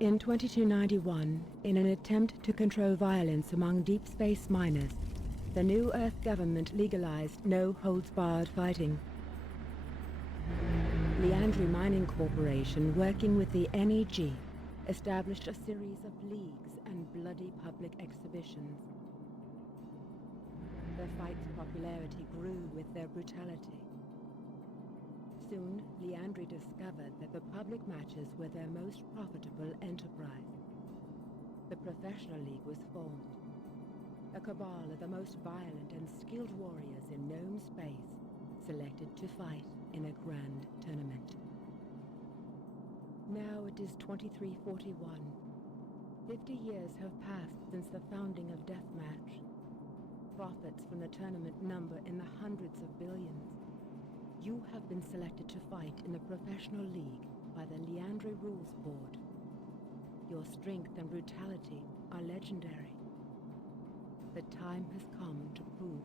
In 2291, in an attempt to control violence among deep space miners, the New Earth government legalized no-holds-barred fighting. Leandri Mining Corporation, working with the NEG, established a series of leagues and bloody public exhibitions. The fight's popularity grew with their brutality. Soon, Leandri discovered that the public matches were their most profitable enterprise. The Professional League was formed, a cabal of the most violent and skilled warriors in known space, selected to fight in a grand tournament. Now it is 2341. 50 years have passed since the founding of Deathmatch. Profits from the tournament number in the hundreds of billions. You have been selected to fight in the Professional League by the Leandri Rules Board. Your strength and brutality are legendary. The time has come to prove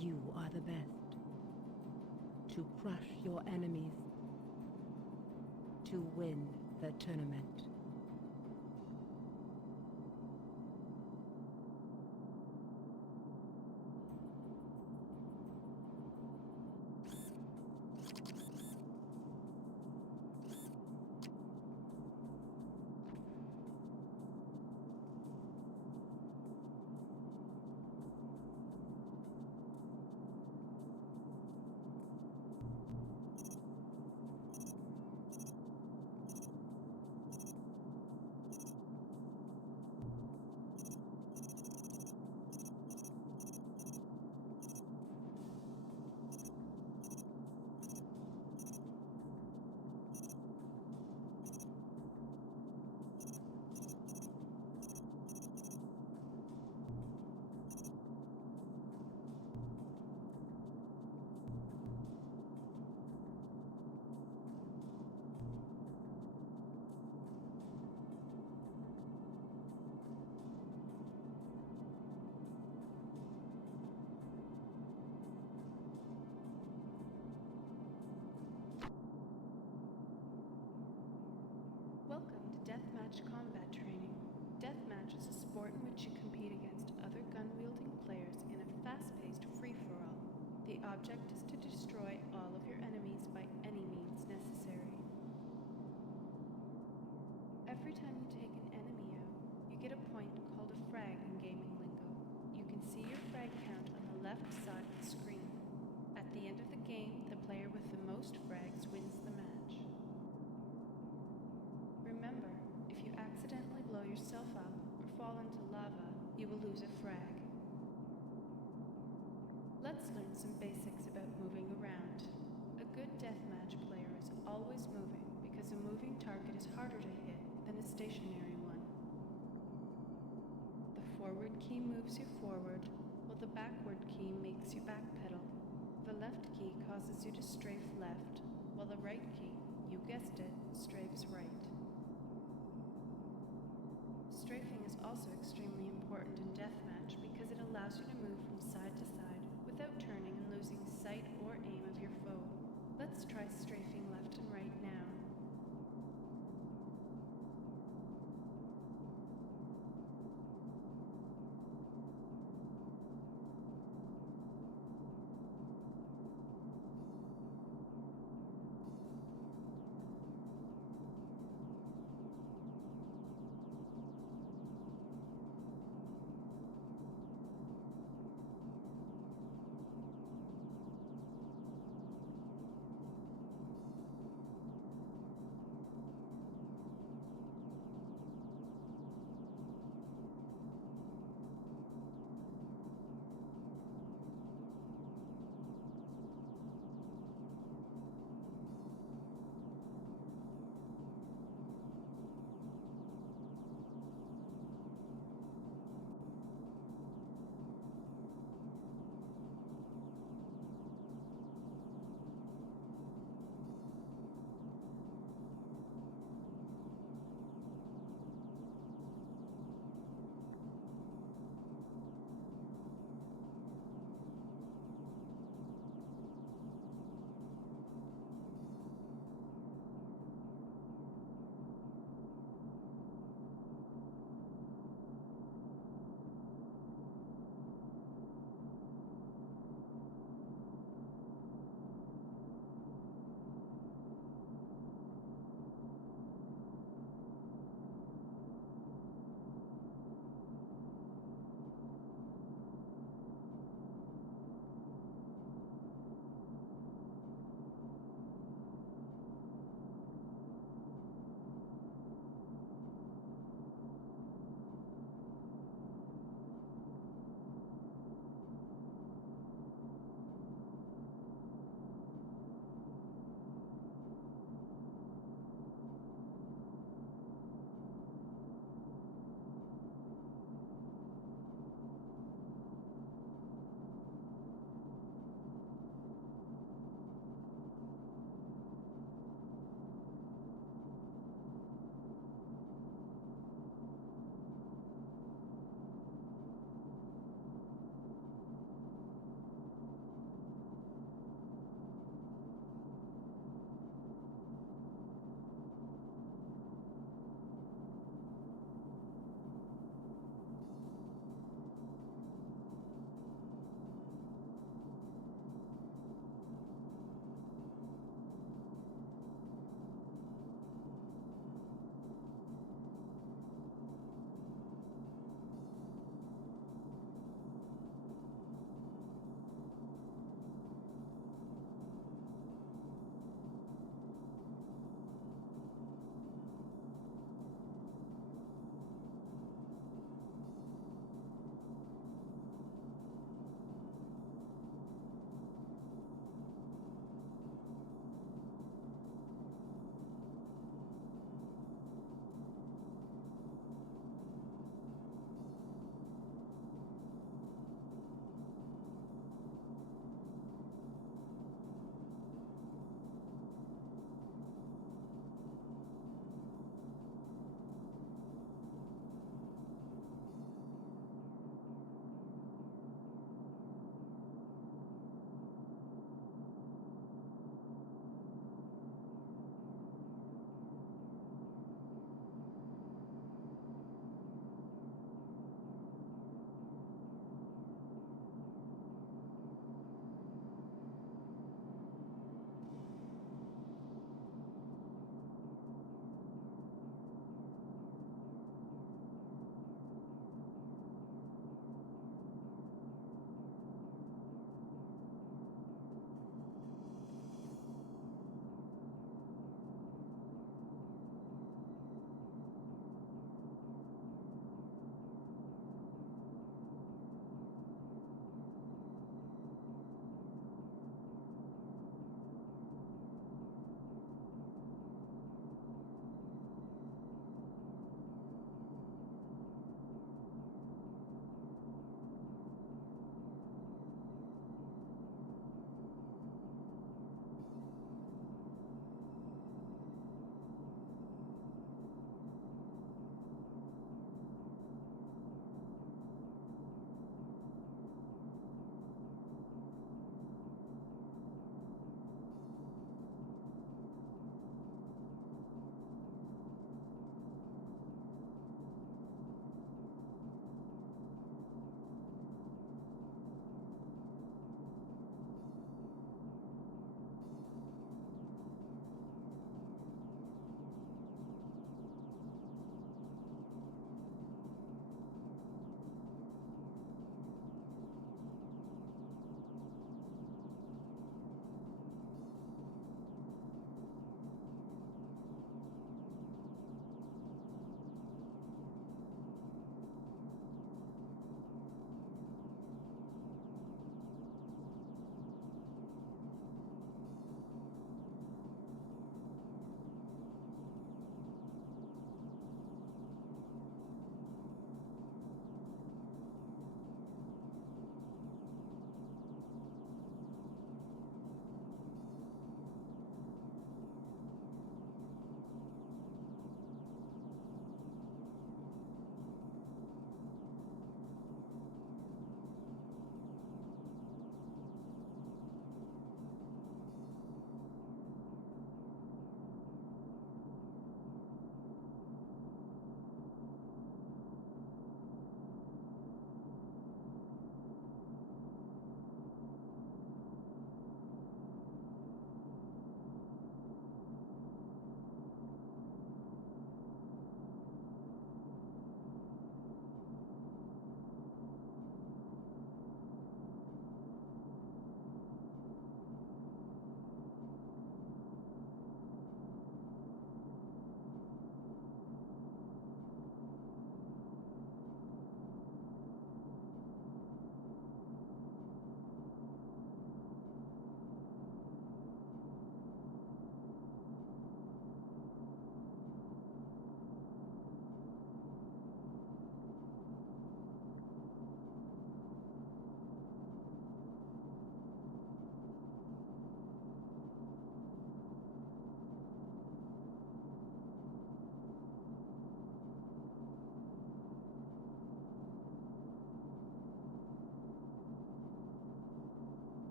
you are the best. To crush your enemies. To win the tournament. Welcome to Deathmatch Combat Training. Deathmatch is a sport in which you compete against other gun-wielding players in a fast-paced free-for-all. The object is to destroy all of your enemies by any means necessary. Every time you take an enemy out, you get a point called a frag in gaming lingo. You can see your frag count on the left side of the screen. At the end of the game, the player with the most frags wins the match. Remember, if you accidentally blow yourself up or fall into lava, you will lose a frag. Let's learn some basics about moving around. A good deathmatch player is always moving because a moving target is harder to hit than a stationary one. The forward key moves you forward, while the backward key makes you backpedal. The left key causes you to strafe left, while the right key, you guessed it, strafes right. Strafing is also extremely important in deathmatch because it allows you to move from side to side without turning and losing sight or aim of your foe. Let's try strafing left and right now.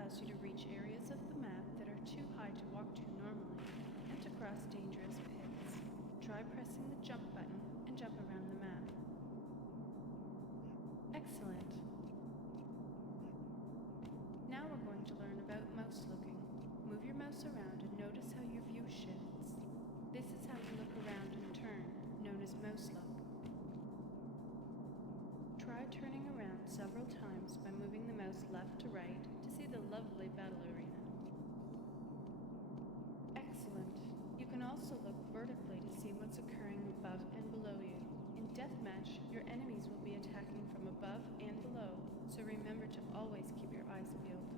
allows you to reach areas of the map that are too high to walk to normally and to cross dangerous pits. Try pressing the jump button and jump around the map. Excellent. Now we're going to learn about mouse looking. Move your mouse around and notice how your view shifts. This is how you look around and turn, known as mouse look. Try turning around several times by moving the mouse left to right to see the lovely battle arena. Excellent. You can also look vertically to see what's occurring above and below you. In deathmatch, your enemies will be attacking from above and below, so remember to always keep your eyes peeled.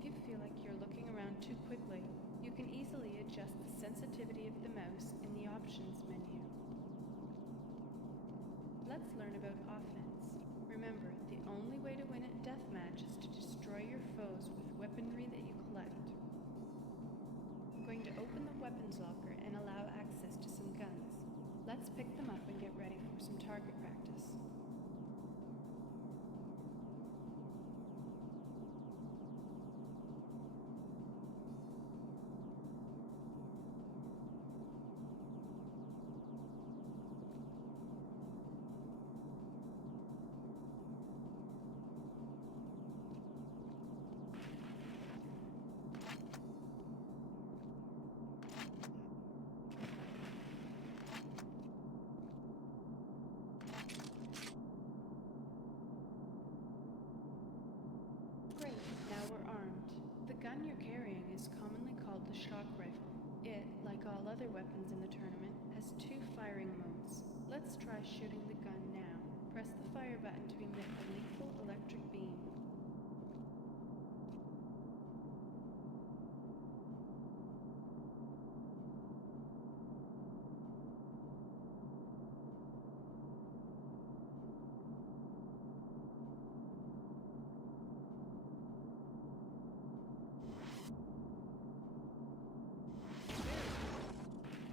If you feel like you're looking around too quickly, you can easily adjust the sensitivity of the mouse in the options menu. Let's learn about offense. Remember, the only way to win at deathmatch is to destroy your foes with weaponry that you collect. I'm going to open the weapons locker and allow access to some guns. Let's pick them up and get ready for some target practice. Great, now we're armed. The gun you're carrying is commonly called the shock rifle. It, like all other weapons in the tournament, has 2 firing modes. Let's try shooting the gun now. Press the fire button to emit a lethal electric beam.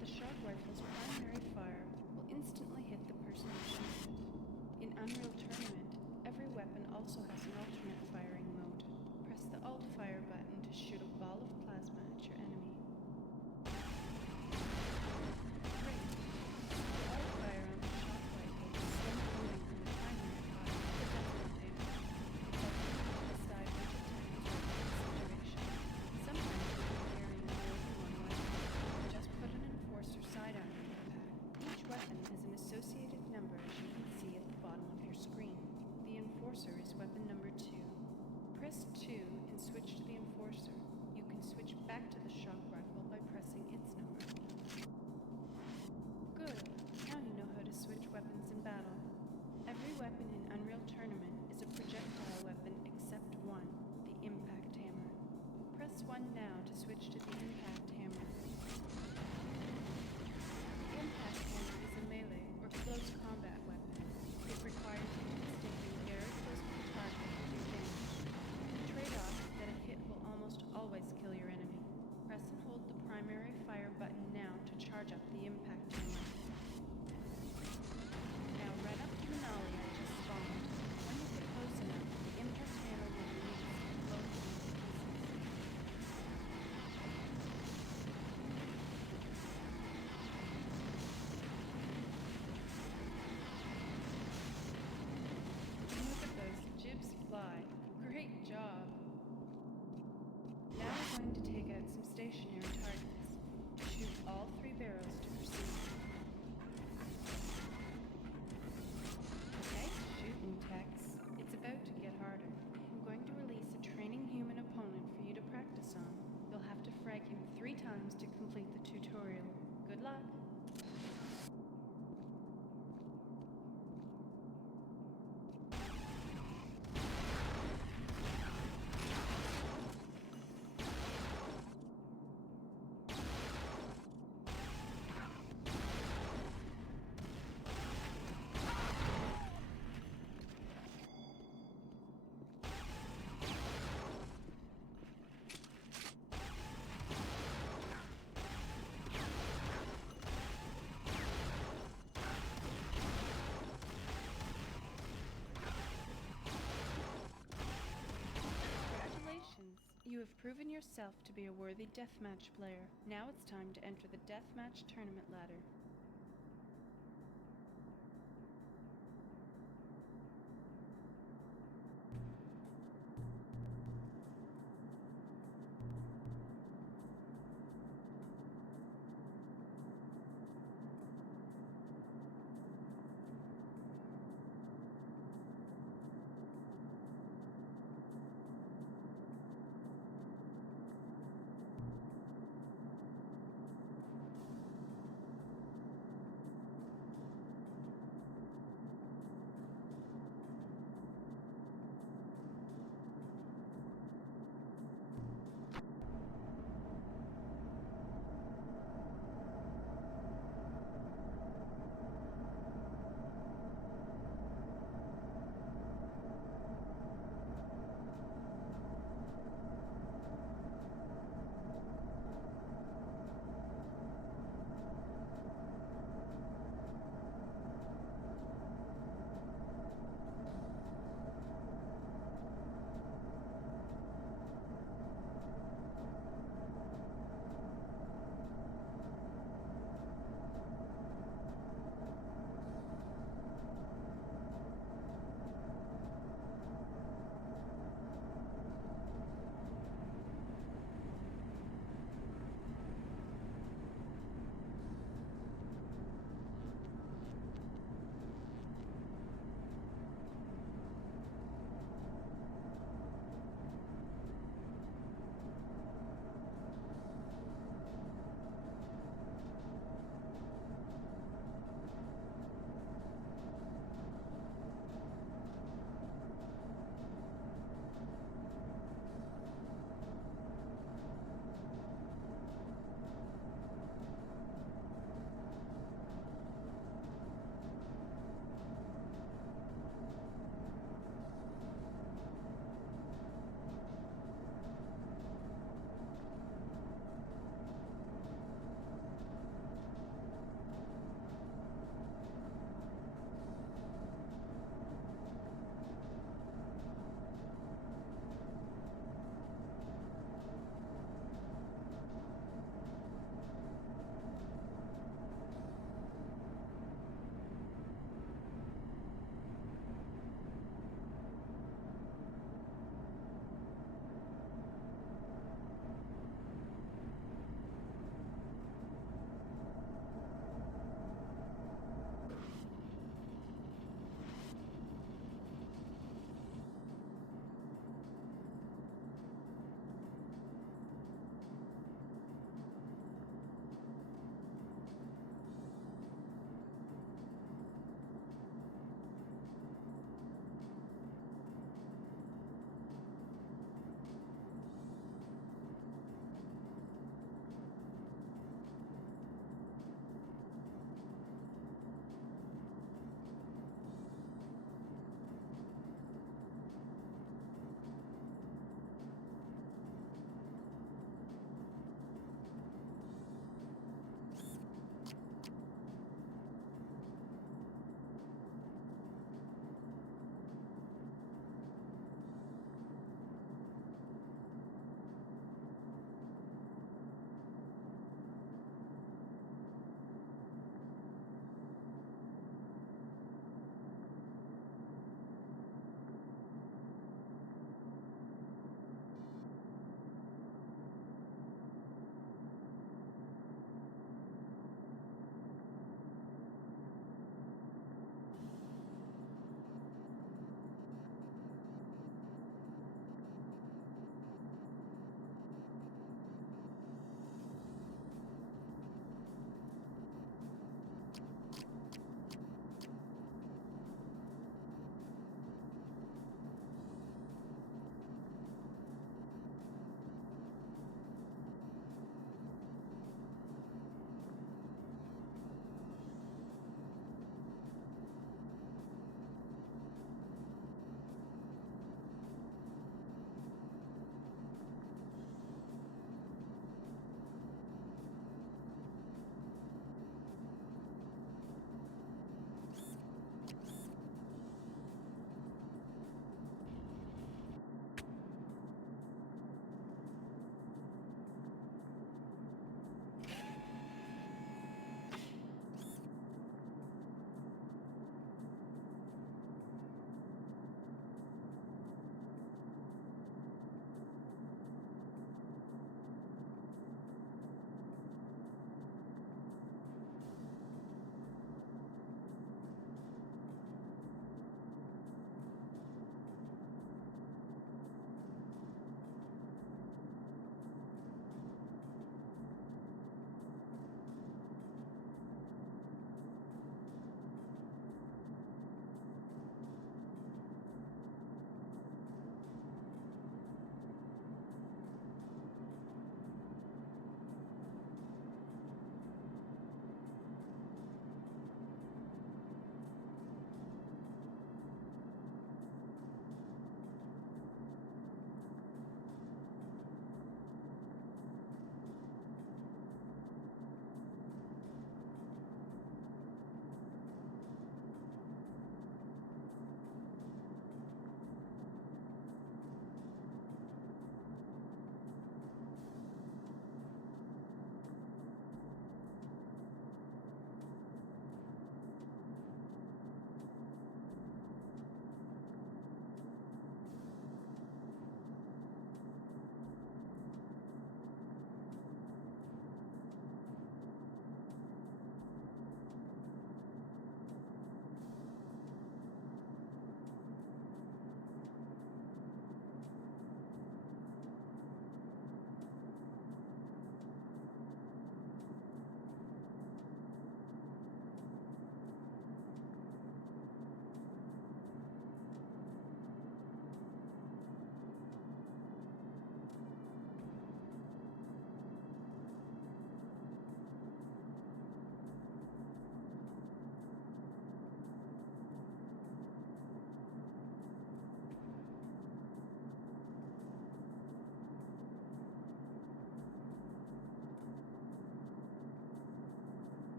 The shock rifle's primary fire will instantly hit the person who shoots it. In Unreal Tournament, every weapon also has an alternate firing mode. Press the Alt fire button to shoot a ball of plasma at your enemy. Great. The Alt fire on the shock rifle is still moving from the primary fire to death damage. It's okay to decide which attack is your consideration. Sometimes you can be carrying more than one weapon. Just put an Enforcer sidearm in your pack. Each weapon has an associated number, as you can see at the bottom of your screen. The Enforcer is weapon number 2. Press 2 and switch to the Enforcer. You can switch back to the shock rifle by pressing its number. Good. Now you know how to switch weapons in battle. Every weapon in Unreal Tournament is a projectile weapon except one, the Impact Hammer. Press 1 now to switch to the Impact Hammer. The Impact Hammer is a melee or close combat weapon. It requires you to stick very close to the target to do damage. The trade-off is that a hit will almost always kill your enemy. Press and hold the primary fire button now to charge up the Impact Hammer. Now run up to an alley I just spawned. When you get close enough, the Impact Hammer will release and blow things to pieces. proven yourself to be a worthy deathmatch player. Now it's time to enter the deathmatch tournament ladder.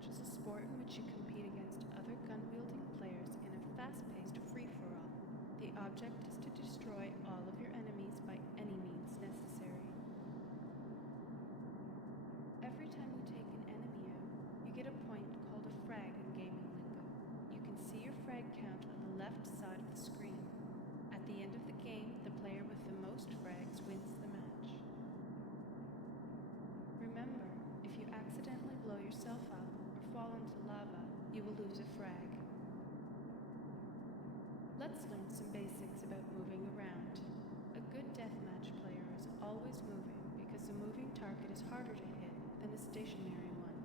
Deathmatch is a sport in which you compete against other gun-wielding players in a fast-paced free-for-all. The object is to destroy all of your enemies by any means necessary. Every time you take an enemy out, you get a point called a frag in gaming lingo. You can see your frag count on the left side of the screen. At the end of the game, the player with the most frags wins the match. Remember, if you accidentally blow yourself up or fall into lava, you will lose a frag. Let's learn some basics about moving around. A good deathmatch player is always moving because a moving target is harder to hit than a stationary one.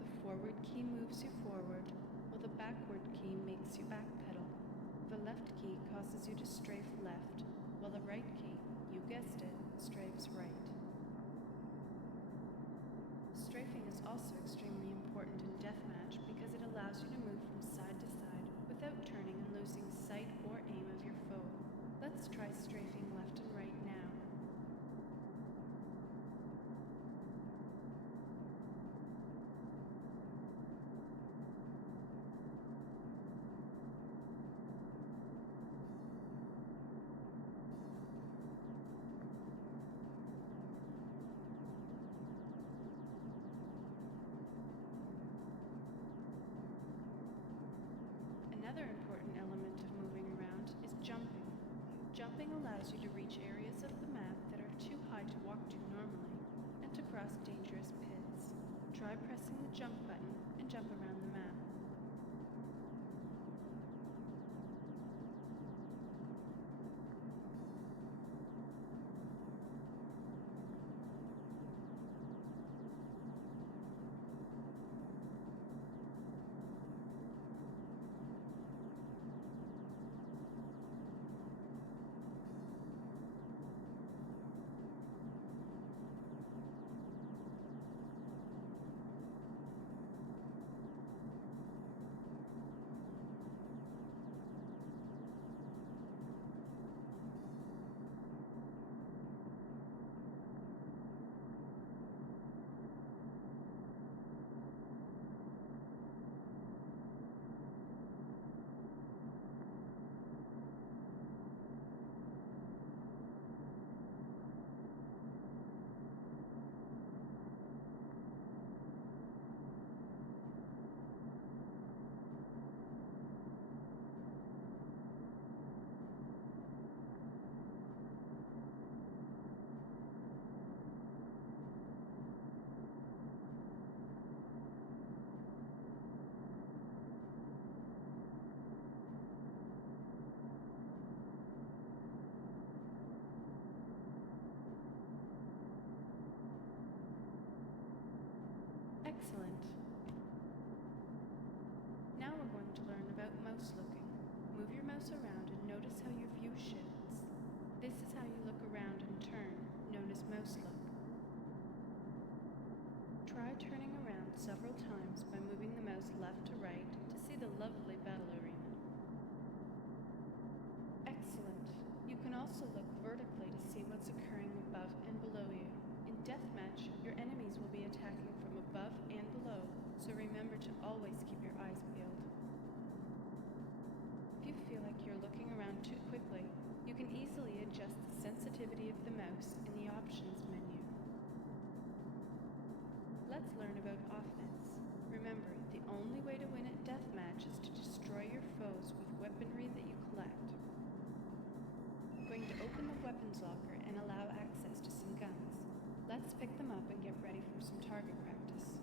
The forward key moves you forward, while the backward key makes you backpedal. The left key causes you to strafe left, while the right key, you guessed it, strafes right. Strafing is also extremely important in deathmatch because it allows you to move from side to side without turning and losing sight or aim of your foe. Let's try strafing left and right now. Another important element of moving around is jumping. Jumping allows you to reach areas of the map that are too high to walk to normally, and to cross dangerous pits. Try pressing the jump button and jump around the map. Excellent. Now we're going to learn about mouse looking. Move your mouse around and notice how your view shifts. This is how you look around and turn, known as mouse look. Try turning around several times by moving the mouse left to right to see the lovely battle arena. Excellent. You can also look vertically to see what's occurring above and below you. In deathmatch, your enemies will be attacking from above and below, so remember to always keep your eyes peeled. If you feel like you're looking around too quickly, you can easily adjust the sensitivity of the mouse in the options menu. Let's learn about offense. Remember, the only way to win at deathmatch is to destroy your foes with weaponry that you collect. I'm going to open the weapons locker and allow access to some guns. Let's pick them up and get ready for some target practice.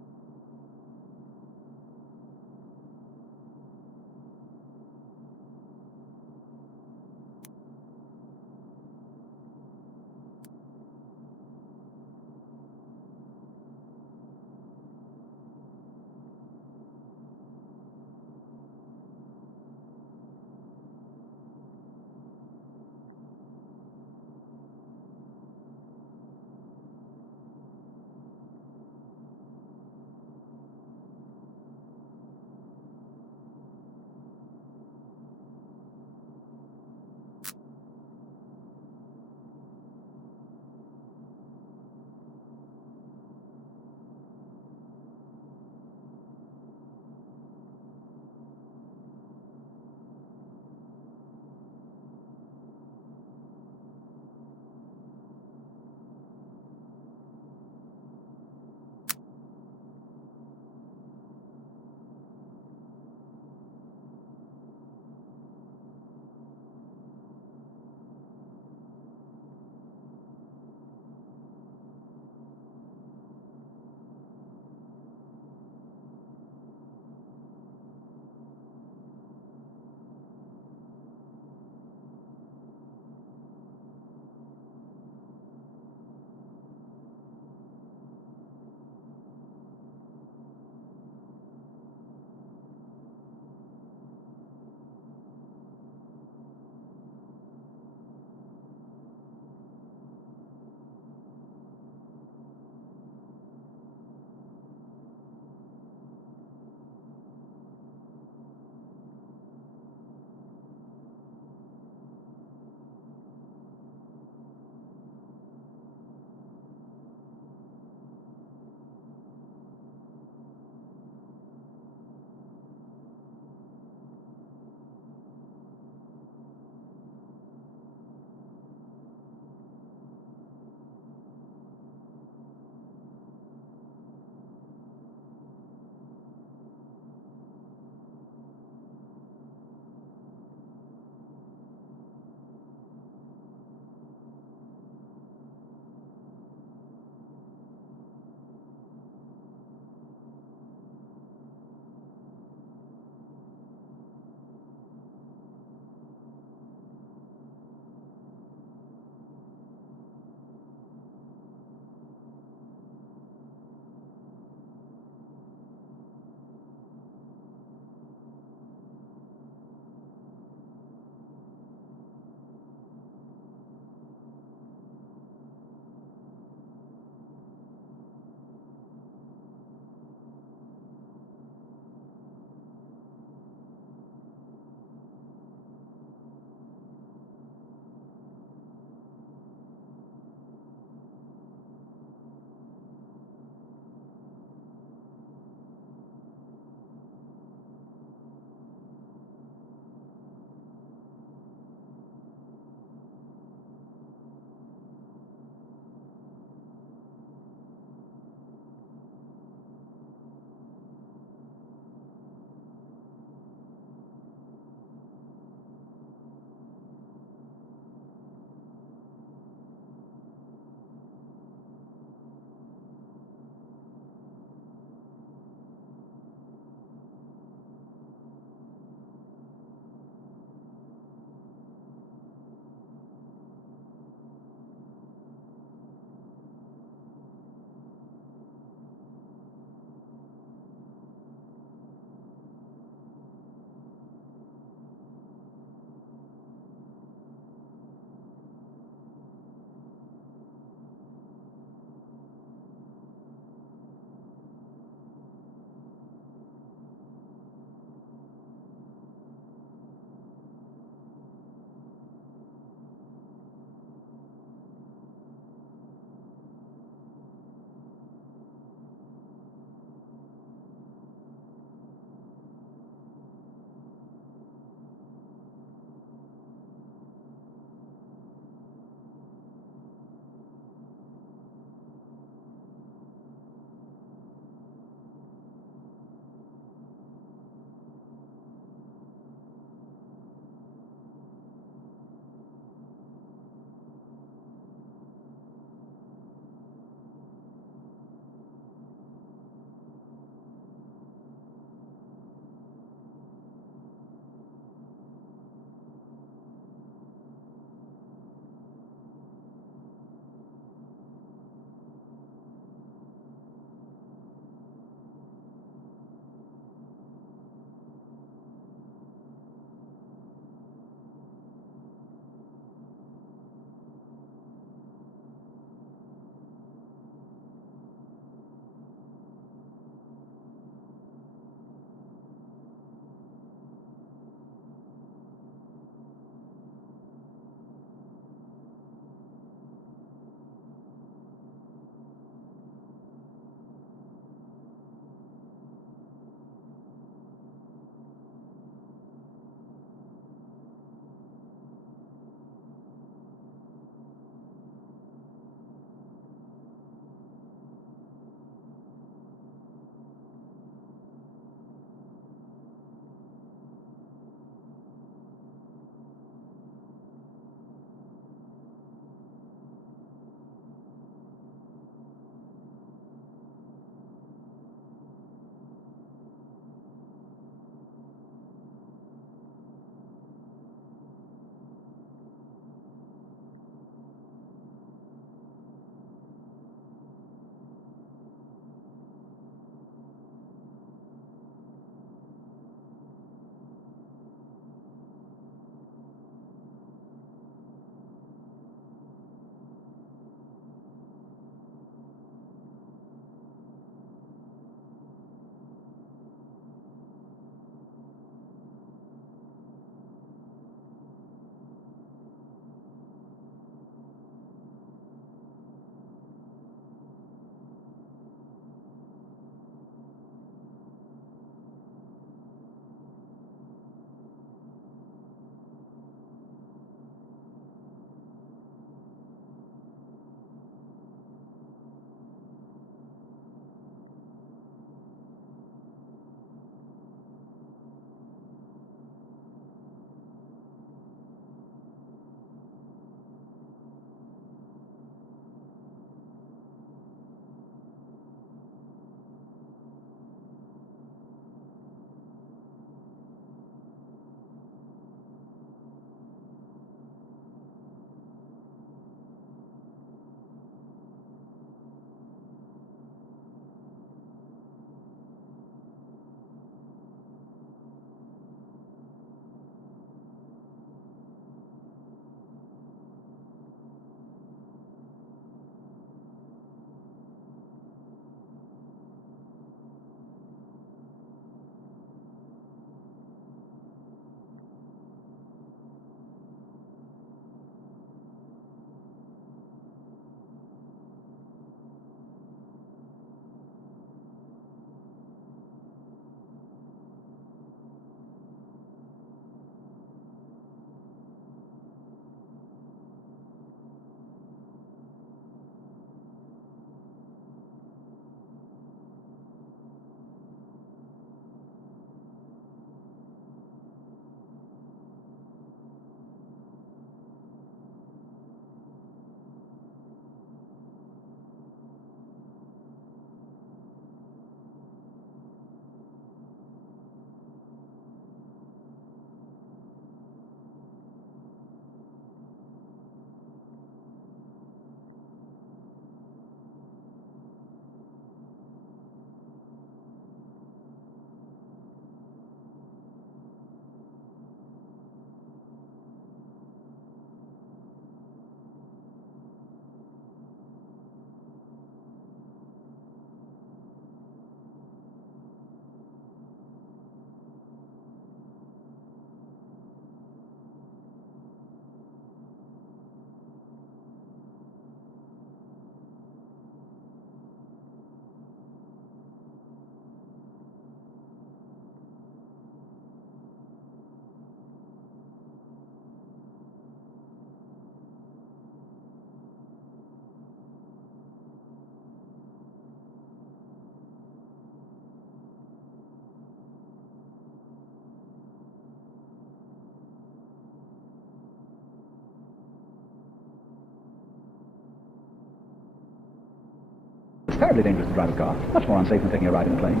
terribly dangerous to drive a car, much more unsafe than taking a ride in a plane.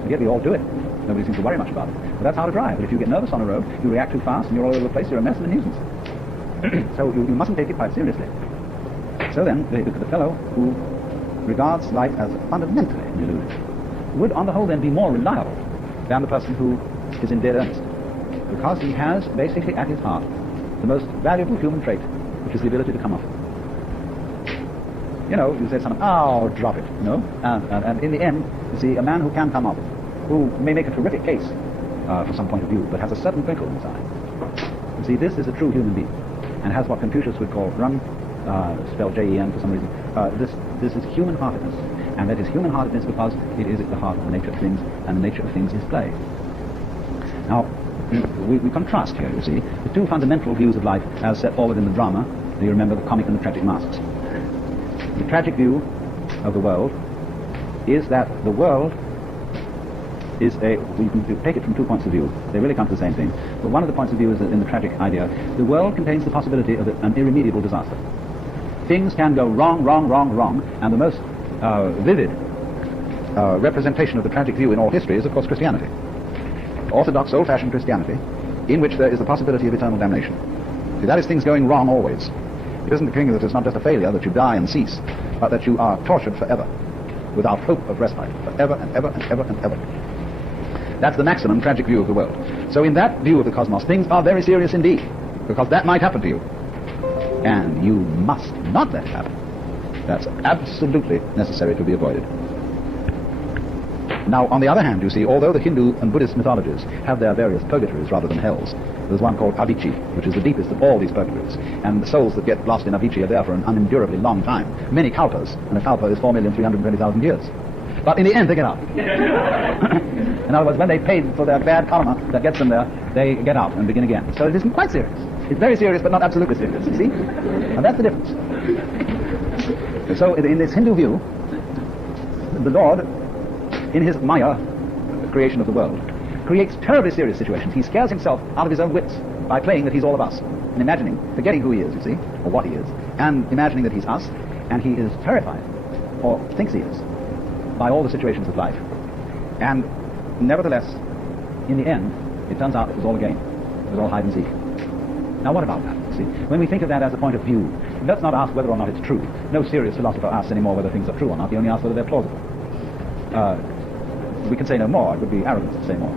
And yet we all do it. Nobody seems to worry much about it. But that's how to drive. But if you get nervous on a road, you react too fast and you're all over the place, you're a mess and a nuisance. So you mustn't take it quite seriously. So then, the fellow who regards life as fundamentally an illusion would, on the whole, then be more reliable than the person who is in dead earnest. Because he has, basically, at his heart, the most valuable human trait, which is the ability to come up. You know, you say to someone, oh, drop it, you know? And in the end, you see, a man who can come up, who may make a terrific case for some point of view, but has a certain twinkle in his eye. You see, this is a true human being, and has what Confucius would call run, spelled Jen for some reason. This is human-heartedness, and that is human-heartedness because it is at the heart of the nature of things, and the nature of things is play. Now, we contrast here, you see, the two fundamental views of life as set forward in the drama. Do you remember the comic and the tragic masks? The tragic view of the world is that the world is you can take it from 2 points of view. They really come to the same thing. But one of the points of view is that in the tragic idea, the world contains the possibility of an irremediable disaster. Things can go wrong, and the most vivid representation of the tragic view in all history is, of course, Christianity. Orthodox, old-fashioned Christianity, in which there is the possibility of eternal damnation. See, that is things going wrong always. It isn't the thing that it's not just a failure, that you die and cease, but that you are tortured forever, without hope of respite, forever and ever and ever and ever. That's the maximum tragic view of the world. So in that view of the cosmos, things are very serious indeed, because that might happen to you. And you must not let it happen. That's absolutely necessary to be avoided. Now, on the other hand, you see, although the Hindu and Buddhist mythologies have their various purgatories rather than hells, there's one called Avicii, which is the deepest of all these purgatories. And the souls that get lost in Avicii are there for an unendurably long time, many kalpas, and a kalpa is 4,320,000 years. But in the end, they get out. In other words, when they paid for their bad karma that gets them there, they get out and begin again. So it isn't quite serious. It's very serious, but not absolutely serious, you see? And that's the difference. So in this Hindu view, the Lord, in his Maya, creation of the world, creates terribly serious situations. He scares himself out of his own wits by playing that he's all of us, and imagining, forgetting who he is, you see, or what he is, and imagining that he's us, and he is terrified, or thinks he is, by all the situations of life. And nevertheless, in the end, it turns out it was all a game. It was all hide and seek. Now what about that, you see? When we think of that as a point of view, let's not ask whether or not it's true. No serious philosopher asks anymore whether things are true or not. He only asks whether they're plausible. We can say no more. It would be arrogance to say more.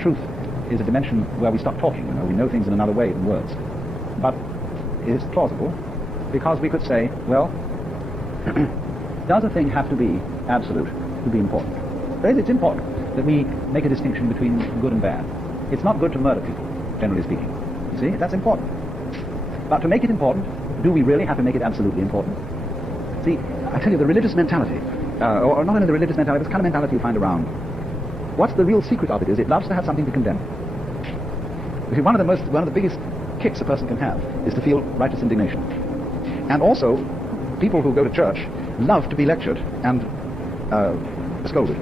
Truth is a dimension where we stop talking. You know, we know things in another way than words. But it is plausible because we could say, well, does a thing have to be absolute to be important? It's important that we make a distinction between good and bad. It's not good to murder people, generally speaking. You see, that's important. But to make it important, do we really have to make it absolutely important? See, I tell you, the religious mentality, or not only the religious mentality, but it's the kind of mentality you find around. What's the real secret of it is it loves to have something to condemn. You see, one of the biggest kicks a person can have is to feel righteous indignation. And also, people who go to church love to be lectured and scolded.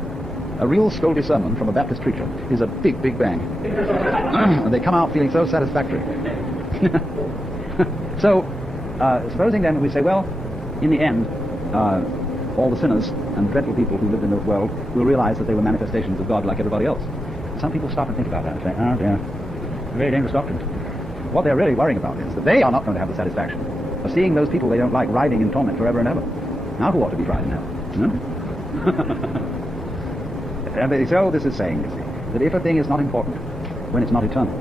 A real scoldy sermon from a Baptist preacher is a big, big bang. And they come out feeling so satisfactory. So, supposing then we say, well, in the end, all the sinners and dreadful people who lived in the world will realize that they were manifestations of God like everybody else. Some people stop and think about that and say, oh dear, a very dangerous doctrine. What they're really worrying about is that they are not going to have the satisfaction of seeing those people they don't like riding in torment forever and ever. Now who ought to be tried in hell? No? And so this is saying, you see, that if a thing is not important when it's not eternal,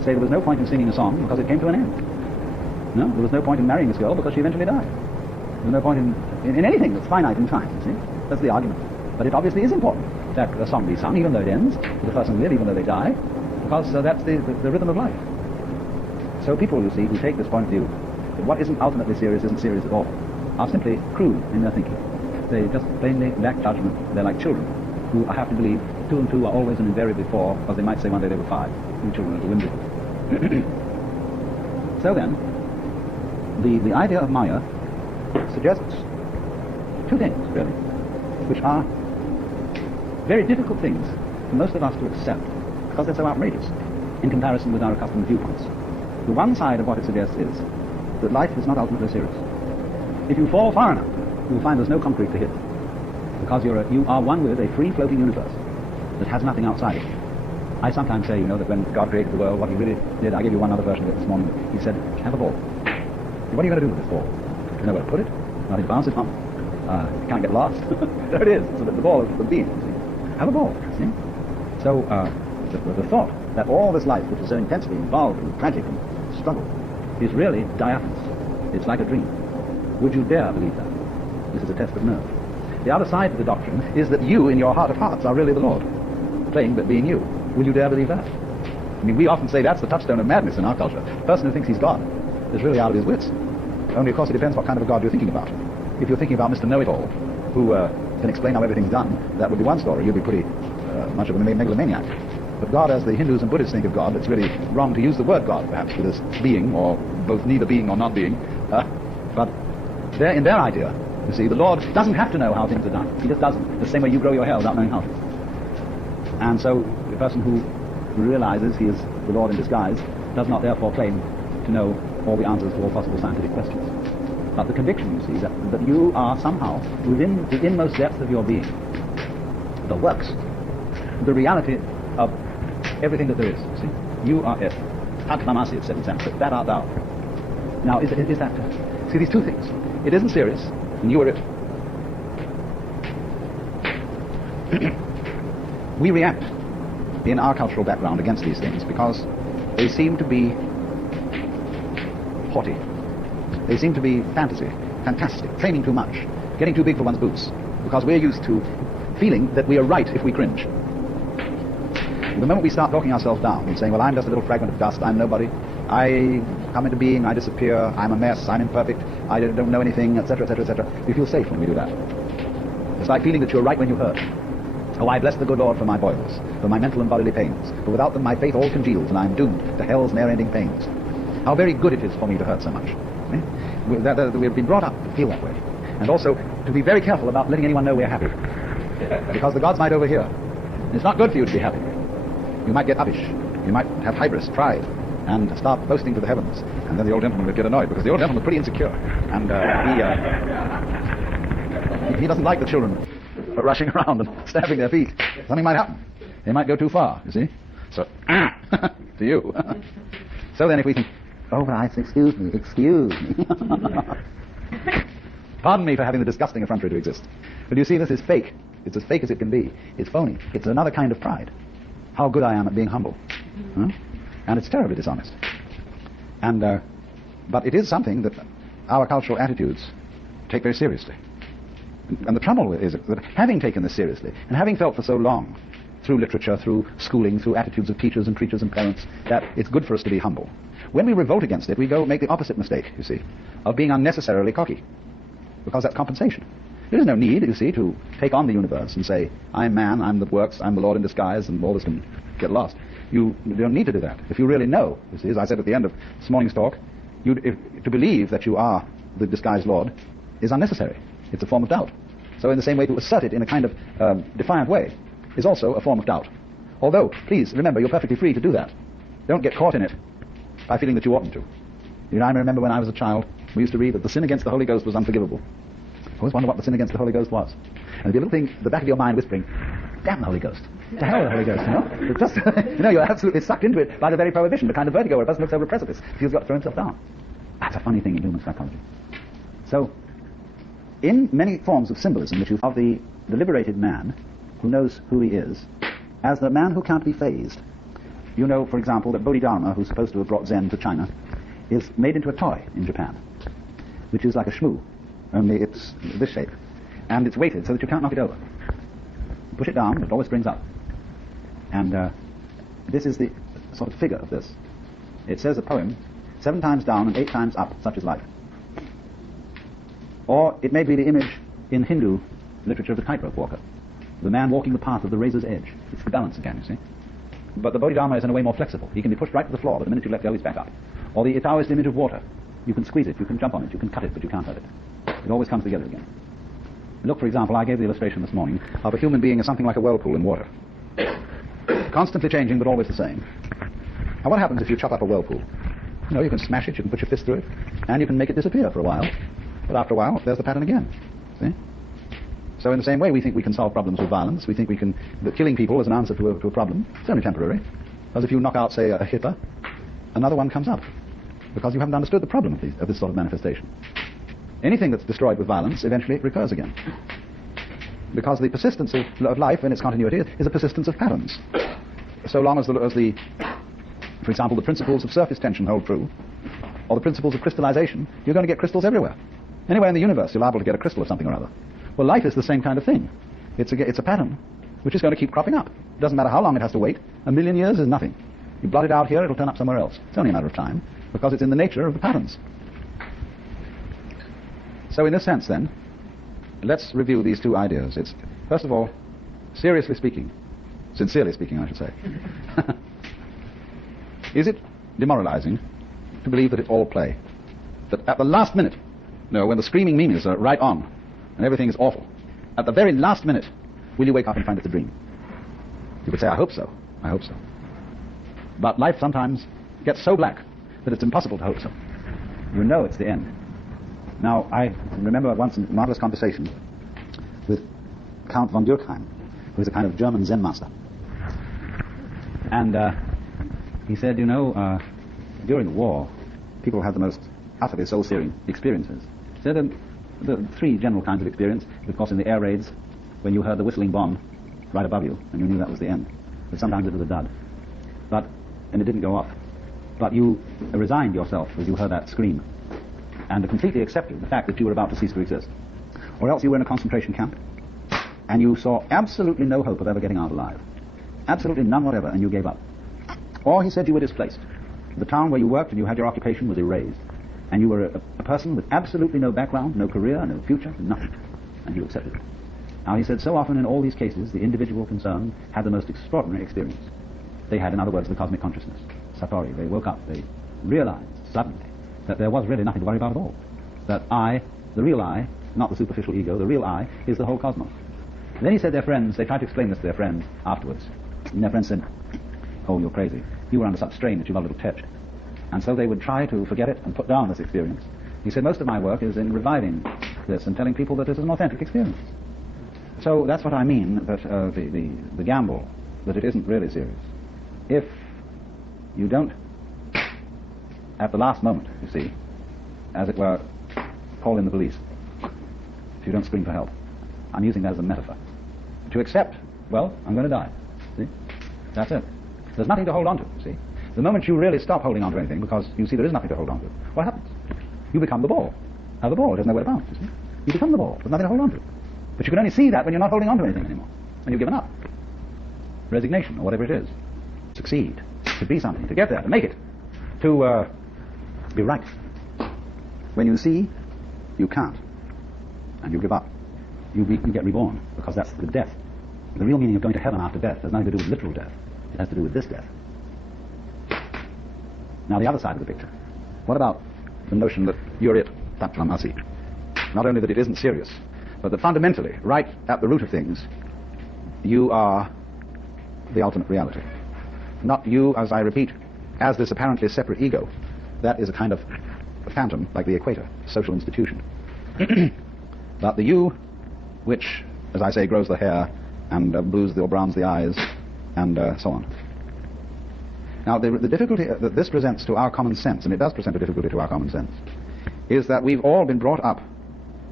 say there was no point in singing a song because it came to an end. No, there was no point in marrying this girl because she eventually died. There was no point in anything that's finite in time, you see. That's the argument. But it obviously is important that a song be sung, even though it ends, that the person live, even though they die, because that's the rhythm of life. So people, you see, who take this point of view, that what isn't ultimately serious isn't serious at all, are simply crude in their thinking. They just plainly lack judgment. They're like children who have to believe 2 and 2 are always and invariably 4, or they might say one day they were 5. The children at the window. So then, the idea of Maya suggests 2 things, really, which are very difficult things for most of us to accept because they're so outrageous in comparison with our accustomed viewpoints. The one side of what it suggests is that life is not ultimately serious. If you fall far enough you'll find there's no concrete to hit. Because you are one with a free-floating universe that has nothing outside it. I sometimes say, that when God created the world, what he really did, I gave you one other version of it this morning, he said, have a ball. What are you going to do with this ball? Do you know where to put it? Nothing to bounce it on. You can't get lost. There it is. So the ball is the beam. See? Have a ball. See? So the thought that all this life, which is so intensely involved and tragic and struggle, is really diaphanous. It's like a dream. Would you dare believe that? This is a test of nerve. The other side of the doctrine is that you, in your heart of hearts, are really the Lord, playing but being you. Will you dare believe that? I mean, we often say that's the touchstone of madness in our culture. The person who thinks he's God is really out of his wits. Only, of course, it depends what kind of a God you're thinking about. If you're thinking about Mr. Know-it-all, who can explain how everything's done, that would be one story. You'd be pretty much of a megalomaniac. But God, as the Hindus and Buddhists think of God, it's really wrong to use the word God, perhaps, for this being, or both neither being or not being. But in their idea, you see, the Lord doesn't have to know how things are done. He just doesn't. The same way you grow your hair without knowing how to. And so the person who realizes he is the Lord in disguise does not therefore claim to know all the answers to all possible scientific questions. But the conviction, you see, that you are somehow within the inmost depths of your being, the works, the reality of everything that there is. You see, you are it. Haklamasi, it said in Sanskrit. That art thou. Now, is that? See, these two things. It isn't serious, and you are it. We react in our cultural background against these things because they seem to be haughty. They seem to be fantastic, training too much, getting too big for one's boots, because we're used to feeling that we are right if we cringe. The moment we start talking ourselves down and saying, well, I'm just a little fragment of dust, I'm nobody, I come into being, I disappear, I'm a mess, I'm imperfect, I don't know anything, etc., etc., etc., we feel safe when we do that. It's like feeling that you're right when you hurt. Oh, I bless the good Lord for my boils, for my mental and bodily pains, for without them my faith all congeals, and I am doomed to hell's never-ending pains. How very good it is for me to hurt so much. We've been brought up to feel that way. And also to be very careful about letting anyone know we're happy. Because the gods might overhear. It's not good for you to be happy. You might get uppish. You might have hybris, pride, and start boasting to the heavens. And then the old gentleman would get annoyed, because the old gentleman is pretty insecure. And he doesn't like the children rushing around and stamping their feet. Something might happen. They might go too far, you see. So, to you. So then if we think, oh, but excuse me. Pardon me for having the disgusting effrontery to exist. But you see, this is fake. It's as fake as it can be. It's phony. It's another kind of pride. How good I am at being humble. Huh? And it's terribly dishonest. And, but it is something that our cultural attitudes take very seriously. And the trouble is that having taken this seriously, and having felt for so long, through literature, through schooling, through attitudes of teachers and preachers and parents, that it's good for us to be humble. When we revolt against it, we go make the opposite mistake, you see, of being unnecessarily cocky, because that's compensation. There is no need, you see, to take on the universe and say, I'm man, I'm the works, I'm the Lord in disguise, and all this can get lost. You don't need to do that. If you really know, you see, as I said at the end of this morning's talk, to believe that you are the disguised Lord is unnecessary. It's a form of doubt. So in the same way, to assert it in a kind of defiant way is also a form of doubt. Although, please, remember, you're perfectly free to do that. Don't get caught in it by feeling that you oughtn't to. You know, I remember when I was a child, we used to read that the sin against the Holy Ghost was unforgivable. I always wonder what the sin against the Holy Ghost was. And there'd be a little thing at the back of your mind whispering, damn the Holy Ghost. To hell with the Holy Ghost, you know? It's just, you know, you're absolutely sucked into it by the very prohibition, the kind of vertigo where a person looks over a precipice, feels he's got to throw himself down. That's a funny thing in human psychology. So, in many forms of symbolism that you of the liberated man who knows who he is, as the man who can't be phased. You know, for example, that Bodhidharma, who's supposed to have brought Zen to China, is made into a toy in Japan, which is like a shmoo, only it's this shape. And it's weighted so that you can't knock it over. You push it down, it always springs up. And this is the sort of figure of this. It says a poem, 7 times down and 8 times up, such is life. Or it may be the image in Hindu literature of the tightrope walker, the man walking the path of the razor's edge. It's the balance again, you see. But the Bodhidharma is in a way more flexible. He can be pushed right to the floor, but the minute you let go, he's back up. Or the Taoist image of water. You can squeeze it, you can jump on it, you can cut it, but you can't hurt it. It always comes together again. Look, for example, I gave the illustration this morning of a human being as something like a whirlpool in water. Constantly changing, but always the same. Now, what happens if you chop up a whirlpool? You know, you can smash it, you can put your fist through it, and you can make it disappear for a while. But after a while, there's the pattern again. See? So in the same way, we think we can solve problems with violence. We think that killing people is an answer to a problem. It's only temporary. Because if you knock out, say, a Hitler, another one comes up. Because you haven't understood the problem of this sort of manifestation. Anything that's destroyed with violence, eventually it recurs again. Because the persistence of life and its continuity is a persistence of patterns. So long as for example, the principles of surface tension hold true, or the principles of crystallization, you're going to get crystals everywhere. Anywhere in the universe, you're liable to get a crystal of something or other. Well, life is the same kind of thing. It's a pattern which is going to keep cropping up. It doesn't matter how long it has to wait. 1,000,000 years is nothing. You blot it out here, it'll turn up somewhere else. It's only a matter of time, because it's in the nature of the patterns. So in this sense, then, let's review these two ideas. It's, first of all, sincerely speaking, I should say, is it demoralizing to believe that it's all play? That at the last minute, when the screaming memes are right on, and everything is awful, at the very last minute, will you wake up and find it's a dream? You would say, I hope so. I hope so. But life sometimes gets so black that it's impossible to hope so. You know it's the end. Now, I remember once a marvelous conversation with Count von Durkheim, who is a kind of German Zen master. And he said, during the war, people had the most utterly soul-searing experiences. He said the three general kinds of experience, of course, in the air raids, when you heard the whistling bomb right above you, and you knew that was the end. But sometimes it was a dud. And it didn't go off. But you resigned yourself as you heard that scream, and completely accepted the fact that you were about to cease to exist. Or else you were in a concentration camp, and you saw absolutely no hope of ever getting out alive. Absolutely none whatever, and you gave up. Or he said you were displaced. The town where you worked and you had your occupation was erased, and you were a person with absolutely no background, no career, no future, nothing, and you accepted it. Now, he said, so often in all these cases, the individual concerned had the most extraordinary experience. They had, in other words, the cosmic consciousness, Satori. They woke up, they realized suddenly that there was really nothing to worry about at all. That I, the real I, not the superficial ego, the real I, is the whole cosmos. And then he said they tried to explain this to their friends afterwards. And their friends said, oh, you're crazy. You were under such strain that you got a little touched. And so they would try to forget it and put down this experience. He said, most of my work is in reviving this and telling people that this is an authentic experience. So that's what I mean, that the gamble, that it isn't really serious. If you don't, at the last moment, you see, as it were, call in the police, if you don't scream for help. I'm using that as a metaphor. To accept, well, I'm going to die. See? That's it. There's nothing to hold on to, see? The moment you really stop holding on to anything, because you see there is nothing to hold on to, what happens? You become the ball. Now the ball doesn't know where to bounce, you see? You become the ball. There's nothing to hold on to. But you can only see that when you're not holding on to anything anymore. When you've given up. Resignation, or whatever it is. Succeed. To be something. To get there. To make it. To be right. When you see, you can't. And you give up. You get reborn. Because that's the death. The real meaning of going to heaven after death has nothing to do with literal death. It has to do with this death. Now the other side of the picture. What about the notion that you're it, tatvam asi? Not only that it isn't serious, but that fundamentally, right at the root of things, you are the ultimate reality. Not you, as I repeat, as this apparently separate ego. That is a kind of phantom, like the equator, social institution. But the you, which, as I say, grows the hair, and blues or browns the eyes, and so on. Now, the difficulty that this presents to our common sense, and it does present a difficulty to our common sense, is that we've all been brought up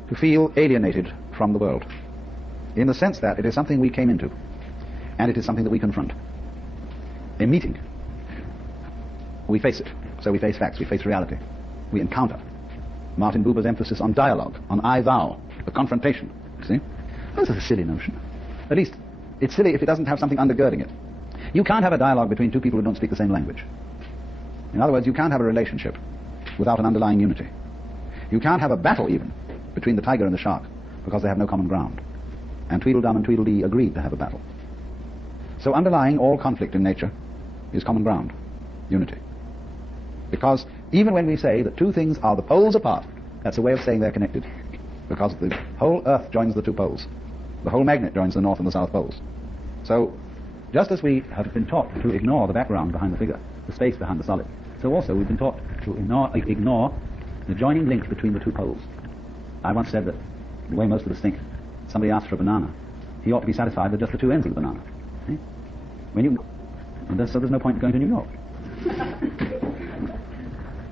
to feel alienated from the world, in the sense that it is something we came into, and it is something that we confront. A meeting. We face it. So we face facts, we face reality. We encounter. Martin Buber's emphasis on dialogue, on I-thou, the confrontation. See? That's a silly notion. At least, it's silly if it doesn't have something undergirding it. You can't have a dialogue between two people who don't speak the same language. In other words, you can't have a relationship without an underlying unity. You can't have a battle, even, between the tiger and the shark, because they have no common ground. And Tweedledum and Tweedledee agreed to have a battle. So underlying all conflict in nature is common ground, unity. Because even when we say that two things are the poles apart, that's a way of saying they're connected. Because the whole Earth joins the two poles. The whole magnet joins the north and the south poles. So, just as we have been taught to ignore the background behind the figure, the space behind the solid, so also we've been taught to ignore the joining link between the two poles. I once said that the way most of us think, somebody asks for a banana, he ought to be satisfied with just the two ends of the banana. See? So there's no point in going to New York.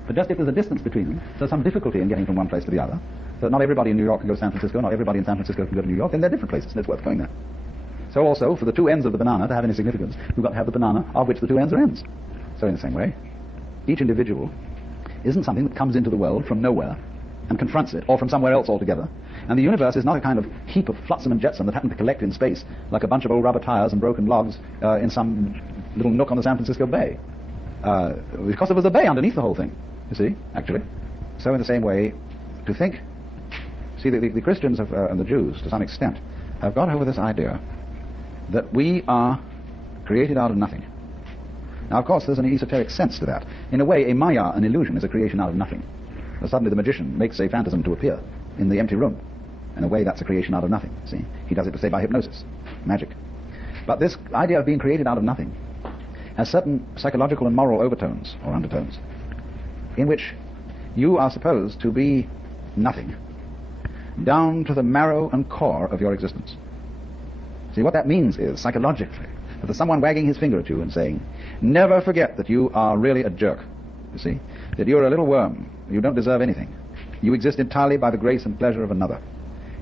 But just if there's a distance between them, so some difficulty in getting from one place to the other, so that not everybody in New York can go to San Francisco, not everybody in San Francisco can go to New York, then they're different places, and it's worth going there. So also, for the two ends of the banana to have any significance, you've got to have the banana of which the two ends are ends. So in the same way, each individual isn't something that comes into the world from nowhere and confronts it, or from somewhere else altogether. And the universe is not a kind of heap of flotsam and jetsam that happen to collect in space like a bunch of old rubber tires and broken logs in some little nook on the San Francisco Bay. Because there was a bay underneath the whole thing, you see, actually. So in the same way, to think, see, the Christians and the Jews, to some extent, have got over this idea that we are created out of nothing. Now, of course, there's an esoteric sense to that. In a way, a maya, an illusion, is a creation out of nothing. So suddenly the magician makes a phantasm to appear in the empty room. In a way, that's a creation out of nothing, see? He does it, say, by hypnosis, magic. But this idea of being created out of nothing has certain psychological and moral overtones, or undertones, in which you are supposed to be nothing, down to the marrow and core of your existence. See, what that means is, psychologically, that there's someone wagging his finger at you and saying, never forget that you are really a jerk, you see, that you're a little worm, you don't deserve anything. You exist entirely by the grace and pleasure of another.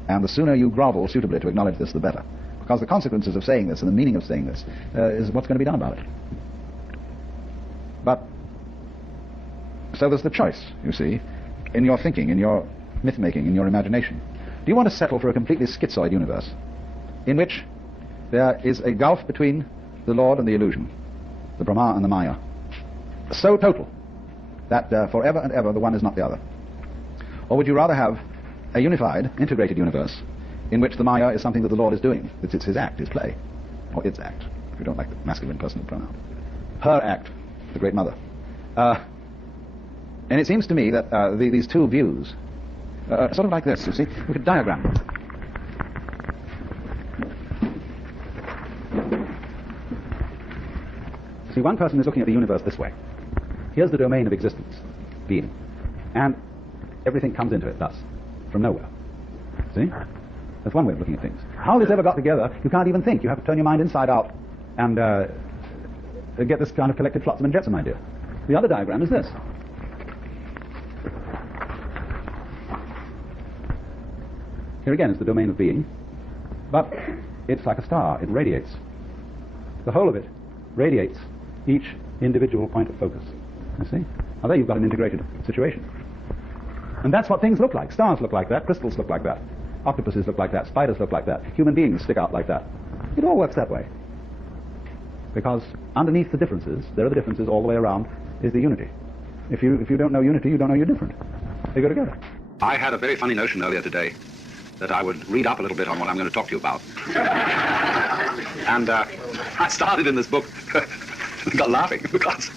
And the sooner you grovel suitably to acknowledge this, the better. Because the consequences of saying this and the meaning of saying this is what's going to be done about it. But, so there's the choice, you see, in your thinking, in your myth-making, in your imagination. Do you want to settle for a completely schizoid universe in which there is a gulf between the Lord and the illusion, the Brahma and the Maya, so total that forever and ever the one is not the other? Or would you rather have a unified, integrated universe in which the Maya is something that the Lord is doing? It's his act, his play, or its act, if you don't like the masculine personal pronoun. Her act, the Great Mother. And it seems to me that these two views are sort of like this, you see. We could diagram them. See, one person is looking at the universe this way. Here's the domain of existence, being. And everything comes into it thus, from nowhere. See? That's one way of looking at things. How this ever got together, you can't even think. You have to turn your mind inside out and get this kind of collected flotsam and jetsam idea. The other diagram is this. Here again is the domain of being, but it's like a star. It radiates. The whole of it radiates each individual point of focus. You see? Now there you've got an integrated situation. And that's what things look like. Stars look like that. Crystals look like that. Octopuses look like that. Spiders look like that. Human beings stick out like that. It all works that way. Because underneath the differences, there are the differences all the way around, is the unity. If you don't know unity, you don't know you're different. They go together. I had a very funny notion earlier today that I would read up a little bit on what I'm going to talk to you about. And I started in this book and got laughing because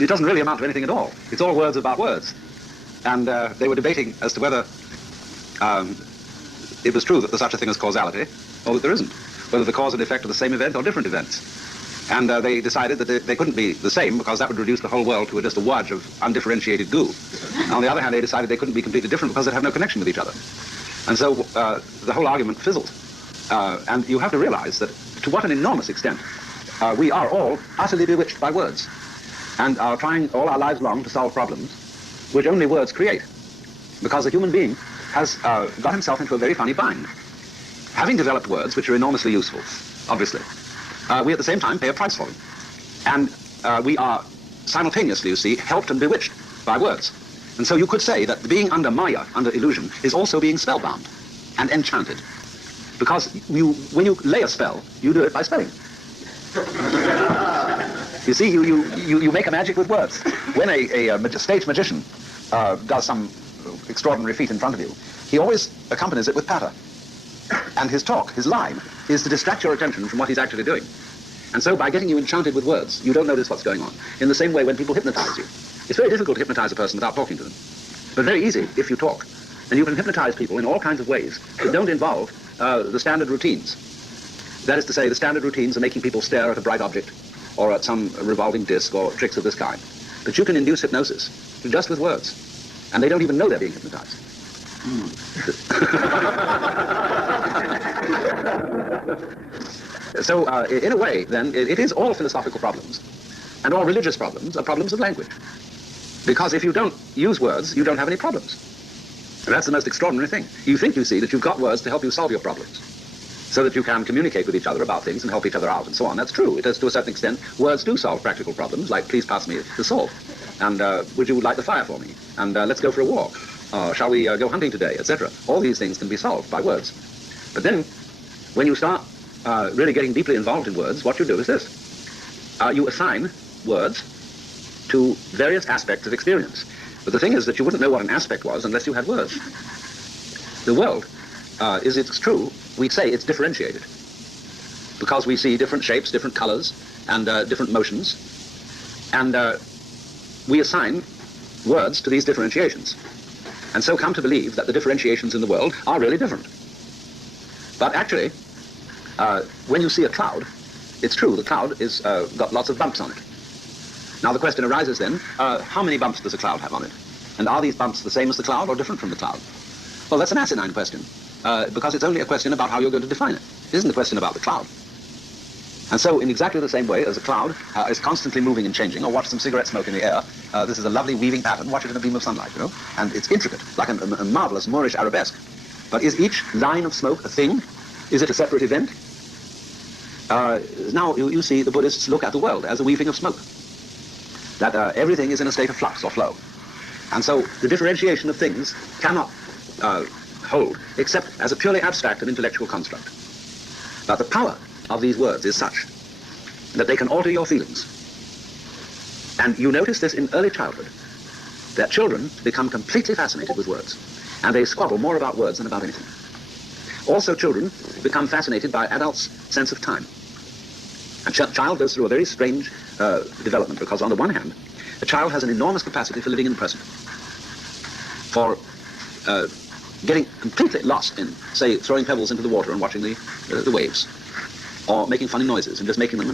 it doesn't really amount to anything at all. It's all words about words. And they were debating as to whether it was true that there's such a thing as causality, or that there isn't. Whether the cause and effect are the same event or different events. And they decided that they couldn't be the same because that would reduce the whole world to just a wodge of undifferentiated goo. And on the other hand, they decided they couldn't be completely different because they'd have no connection with each other. And so the whole argument fizzled. And you have to realize that to what an enormous extent we are all utterly bewitched by words and are trying all our lives long to solve problems which only words create. Because the human being has got himself into a very funny bind. Having developed words which are enormously useful, obviously, we at the same time pay a price for them. And we are simultaneously, you see, helped and bewitched by words. And so you could say that being under Maya, under illusion, is also being spellbound and enchanted. Because when you lay a spell, you do it by spelling. You see, you make a magic with words. When a stage magician does some extraordinary feat in front of you, he always accompanies it with patter. And his talk, his line, is to distract your attention from what he's actually doing. And so by getting you enchanted with words, you don't notice what's going on. In the same way when people hypnotize you. It's very difficult to hypnotize a person without talking to them. But very easy if you talk. And you can hypnotize people in all kinds of ways that don't involve the standard routines. That is to say, the standard routines are making people stare at a bright object or at some revolving disc or tricks of this kind. But you can induce hypnosis just with words. And they don't even know they're being hypnotized. So, in a way, then, it is all philosophical problems, and all religious problems are problems of language. Because if you don't use words, you don't have any problems. And that's the most extraordinary thing. You think, you see, that you've got words to help you solve your problems, so that you can communicate with each other about things and help each other out and so on. That's true. It is, to a certain extent, words do solve practical problems, like please pass me the salt, and would you light the fire for me, and let's go for a walk, shall we go hunting today, etc. All these things can be solved by words. But then, when you start really getting deeply involved in words, what you do is this. You assign words to various aspects of experience. But the thing is that you wouldn't know what an aspect was unless you had words. The world, it's true, we say it's differentiated, because we see different shapes, different colors, and different motions, and we assign words to these differentiations, and so come to believe that the differentiations in the world are really different. But actually, when you see a cloud, it's true, the cloud is got lots of bumps on it. Now the question arises then, how many bumps does a cloud have on it? And are these bumps the same as the cloud or different from the cloud? Well, that's an asinine question, because it's only a question about how you're going to define it. It isn't a question about the cloud. And so in exactly the same way as a cloud is constantly moving and changing, or watch some cigarette smoke in the air, this is a lovely weaving pattern, watch it in a beam of sunlight, you know, and it's intricate, like a marvelous Moorish arabesque. But is each line of smoke a thing? Is it a separate event? Now you see the Buddhists look at the world as a weaving of smoke, that everything is in a state of flux or flow. And so the differentiation of things cannot hold except as a purely abstract and intellectual construct. But the power of these words is such that they can alter your feelings. And you notice this in early childhood, that children become completely fascinated with words, and they squabble more about words than about anything. Also, children become fascinated by adults' sense of time. A child goes through a very strange development, because on the one hand, a child has an enormous capacity for living in the present, for getting completely lost in, say, throwing pebbles into the water and watching the waves, or making funny noises and just making them,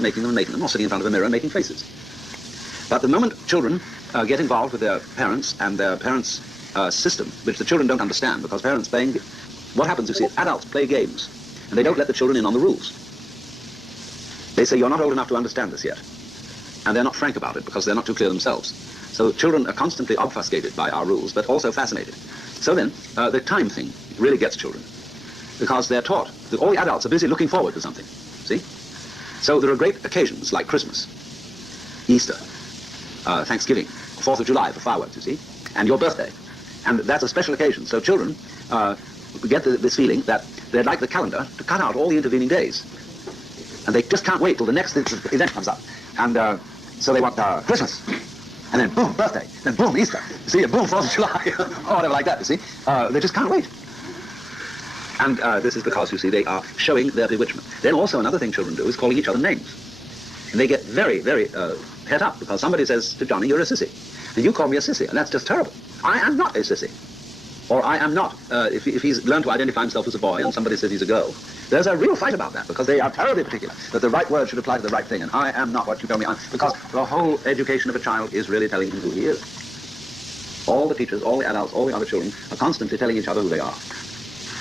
or sitting in front of a mirror and making faces. But the moment children get involved with their parents and their parents' system, which the children don't understand, because parents playing, what happens, you see, adults play games, and they don't let the children in on the rules. They say, you're not old enough to understand this yet. And they're not frank about it, because they're not too clear themselves. So children are constantly obfuscated by our rules, but also fascinated. So then, the time thing really gets children, because they're taught that all the adults are busy looking forward to something, see? So there are great occasions like Christmas, Easter, Thanksgiving, 4th of July for fireworks, you see, and your birthday. And that's a special occasion. So children get this feeling that they'd like the calendar to cut out all the intervening days. And they just can't wait till the next event comes up. And so they want Christmas. And then boom, birthday. Then boom, Easter. You see, boom, 4th of July. Or whatever like that, you see. They just can't wait. And this is because, you see, they are showing their bewitchment. Then also another thing children do is calling each other names. And they get very, very het up because somebody says to Johnny, you're a sissy. And you call me a sissy, and that's just terrible. I am not a sissy. Or I am not, if he's learned to identify himself as a boy and somebody says he's a girl, there's a real fight about that, because they are terribly particular, that the right word should apply to the right thing, and I am not what you tell me I am, because the whole education of a child is really telling him who he is. All the teachers, all the adults, all the other children are constantly telling each other who they are.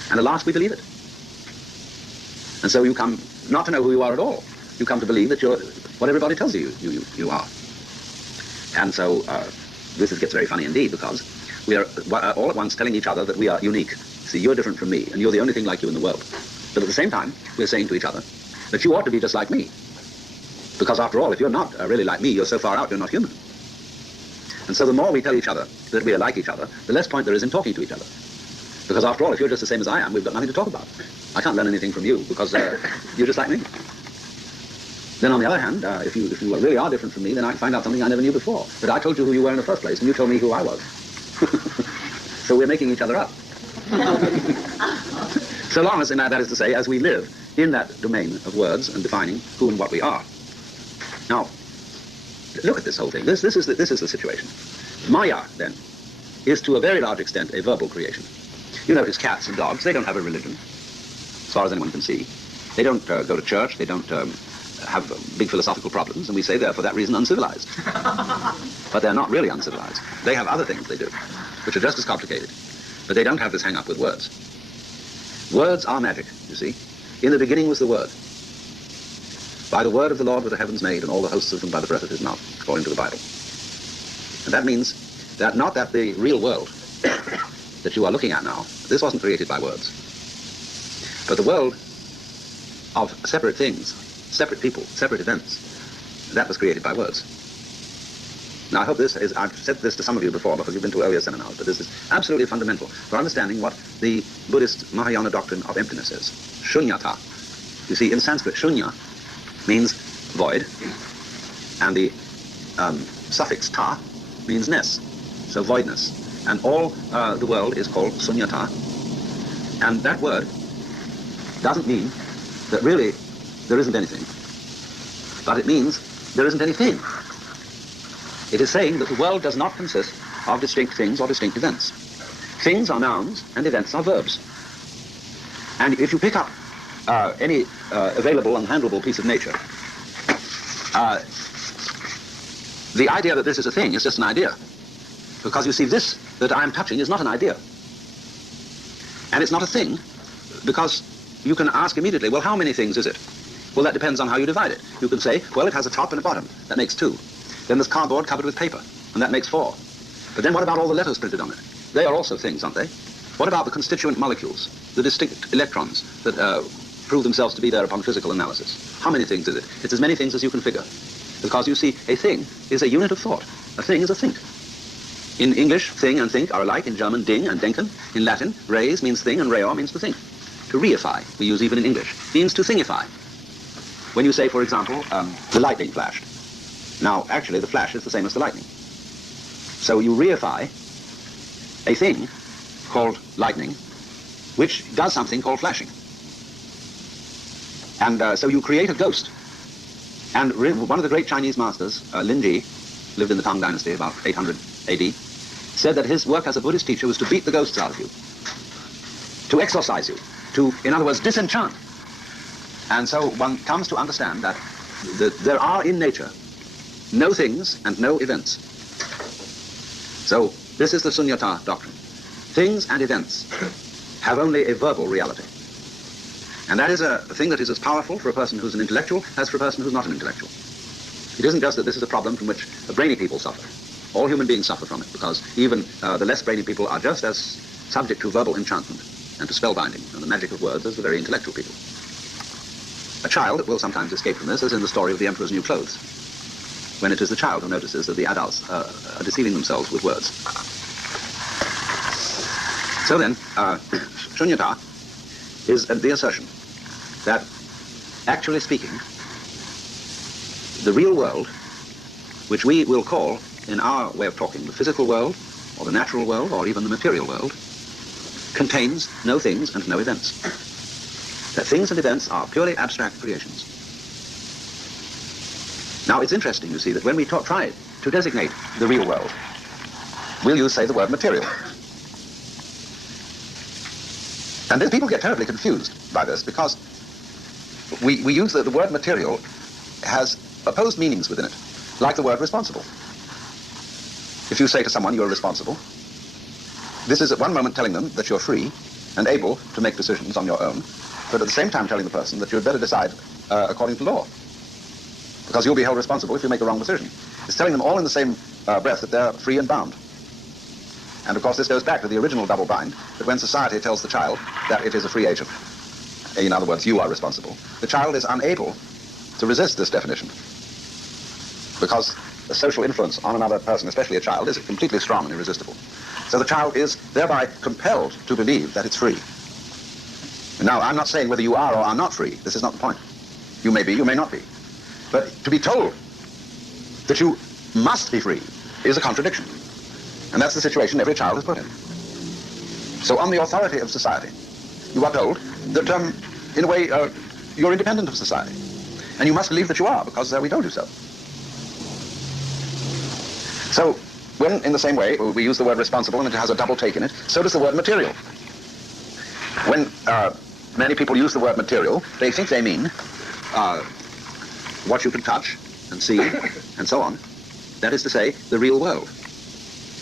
And at last we believe it. And so you come not to know who you are at all. You come to believe that you're what everybody tells you are. And so this gets very funny indeed, because we are all at once telling each other that we are unique. See, you're different from me, and you're the only thing like you in the world. But at the same time, we're saying to each other that you ought to be just like me. Because after all, if you're not really like me, you're so far out, you're not human. And so the more we tell each other that we are like each other, the less point there is in talking to each other. Because after all, if you're just the same as I am, we've got nothing to talk about. I can't learn anything from you, because you're just like me. Then on the other hand, if you really are different from me, then I can find out something I never knew before. But I told you who you were in the first place, and you told me who I was. So we're making each other up. So long as, that is to say, as we live in that domain of words and defining who and what we are. Now, look at this whole thing. This is the situation. Maya, then, is to a very large extent a verbal creation. You notice cats and dogs, they don't have a religion, as far as anyone can see. They don't go to church, they don't have big philosophical problems, and we say they're for that reason uncivilized. But they're not really uncivilized. They have other things they do, which are just as complicated. But they don't have this hang-up with words. Words are magic, you see. In the beginning was the Word. By the word of the Lord were the heavens made, and all the hosts of them by the breath of his mouth, according to the Bible. And that means that not that the real world that you are looking at now, this wasn't created by words. But the world of separate things, separate people, separate events, that was created by words. Now I hope this is, I've said this to some of you before because you've been to earlier seminars, but this is absolutely fundamental for understanding what the Buddhist Mahayana doctrine of emptiness is. Shunyata. You see, in Sanskrit, shunya means void, and the suffix ta means ness, so voidness. And all the world is called sunyata, and that word doesn't mean that really there isn't anything, but it means there isn't anything. It is saying that the world does not consist of distinct things or distinct events. Things are nouns and events are verbs. And if you pick up any available and handleable piece of nature, the idea that this is a thing is just an idea. Because you see, this that I am touching is not an idea. And it's not a thing because you can ask immediately, well, how many things is it? Well, that depends on how you divide it. You can say, well, it has a top and a bottom. That makes 2. Then there's cardboard covered with paper, and that makes 4. But then what about all the letters printed on it? They are also things, aren't they? What about the constituent molecules, the distinct electrons that prove themselves to be there upon physical analysis? How many things is it? It's as many things as you can figure. Because you see, a thing is a unit of thought. A thing is a think. In English, thing and think are alike. In German, ding and denken. In Latin, res means thing and reor means to think. To reify, we use even in English, means to thingify. When you say, for example, the lightning flashed. Now, actually, the flash is the same as the lightning. So you reify a thing called lightning, which does something called flashing. And so you create a ghost. And one of the great Chinese masters, Lin Ji, lived in the Tang Dynasty about 800 AD, said that his work as a Buddhist teacher was to beat the ghosts out of you, to exorcise you, to, in other words, disenchant. And so one comes to understand that there are in nature no things and no events. So this is the Sunyata doctrine. Things and events have only a verbal reality. And that is a thing that is as powerful for a person who's an intellectual as for a person who's not an intellectual. It isn't just that this is a problem from which brainy people suffer. All human beings suffer from it, because even the less brainy people are just as subject to verbal enchantment and to spellbinding and the magic of words as the very intellectual people. A child will sometimes escape from this, as in the story of the Emperor's New Clothes, when it is the child who notices that the adults are deceiving themselves with words. So then, Shunyata is the assertion that, actually speaking, the real world, which we will call, in our way of talking, the physical world, or the natural world, or even the material world, contains no things and no events. That things and events are purely abstract creations. Now, it's interesting, you see, that when we try to designate the real world, we'll use, say, the word material. And then people get terribly confused by this, because we use the word material has opposed meanings within it, like the word responsible. If you say to someone you're responsible, this is at one moment telling them that you're free and able to make decisions on your own, but at the same time telling the person that you'd better decide according to law, because you'll be held responsible if you make a wrong decision. It's telling them all in the same breath that they're free and bound. And of course this goes back to the original double bind, that when society tells the child that it is a free agent, in other words, you are responsible, the child is unable to resist this definition, because the social influence on another person, especially a child, is completely strong and irresistible. So the child is thereby compelled to believe that it's free. Now, I'm not saying whether you are or are not free. This is not the point. You may be, you may not be. But to be told that you must be free is a contradiction. And that's the situation every child is put in. So on the authority of society, you are told that, in a way, you're independent of society. And you must believe that you are, because we told you so. So, when, in the same way, we use the word responsible and it has a double take in it, so does the word material. When many people use the word material, they think they mean what you can touch and see and so on. That is to say, the real world.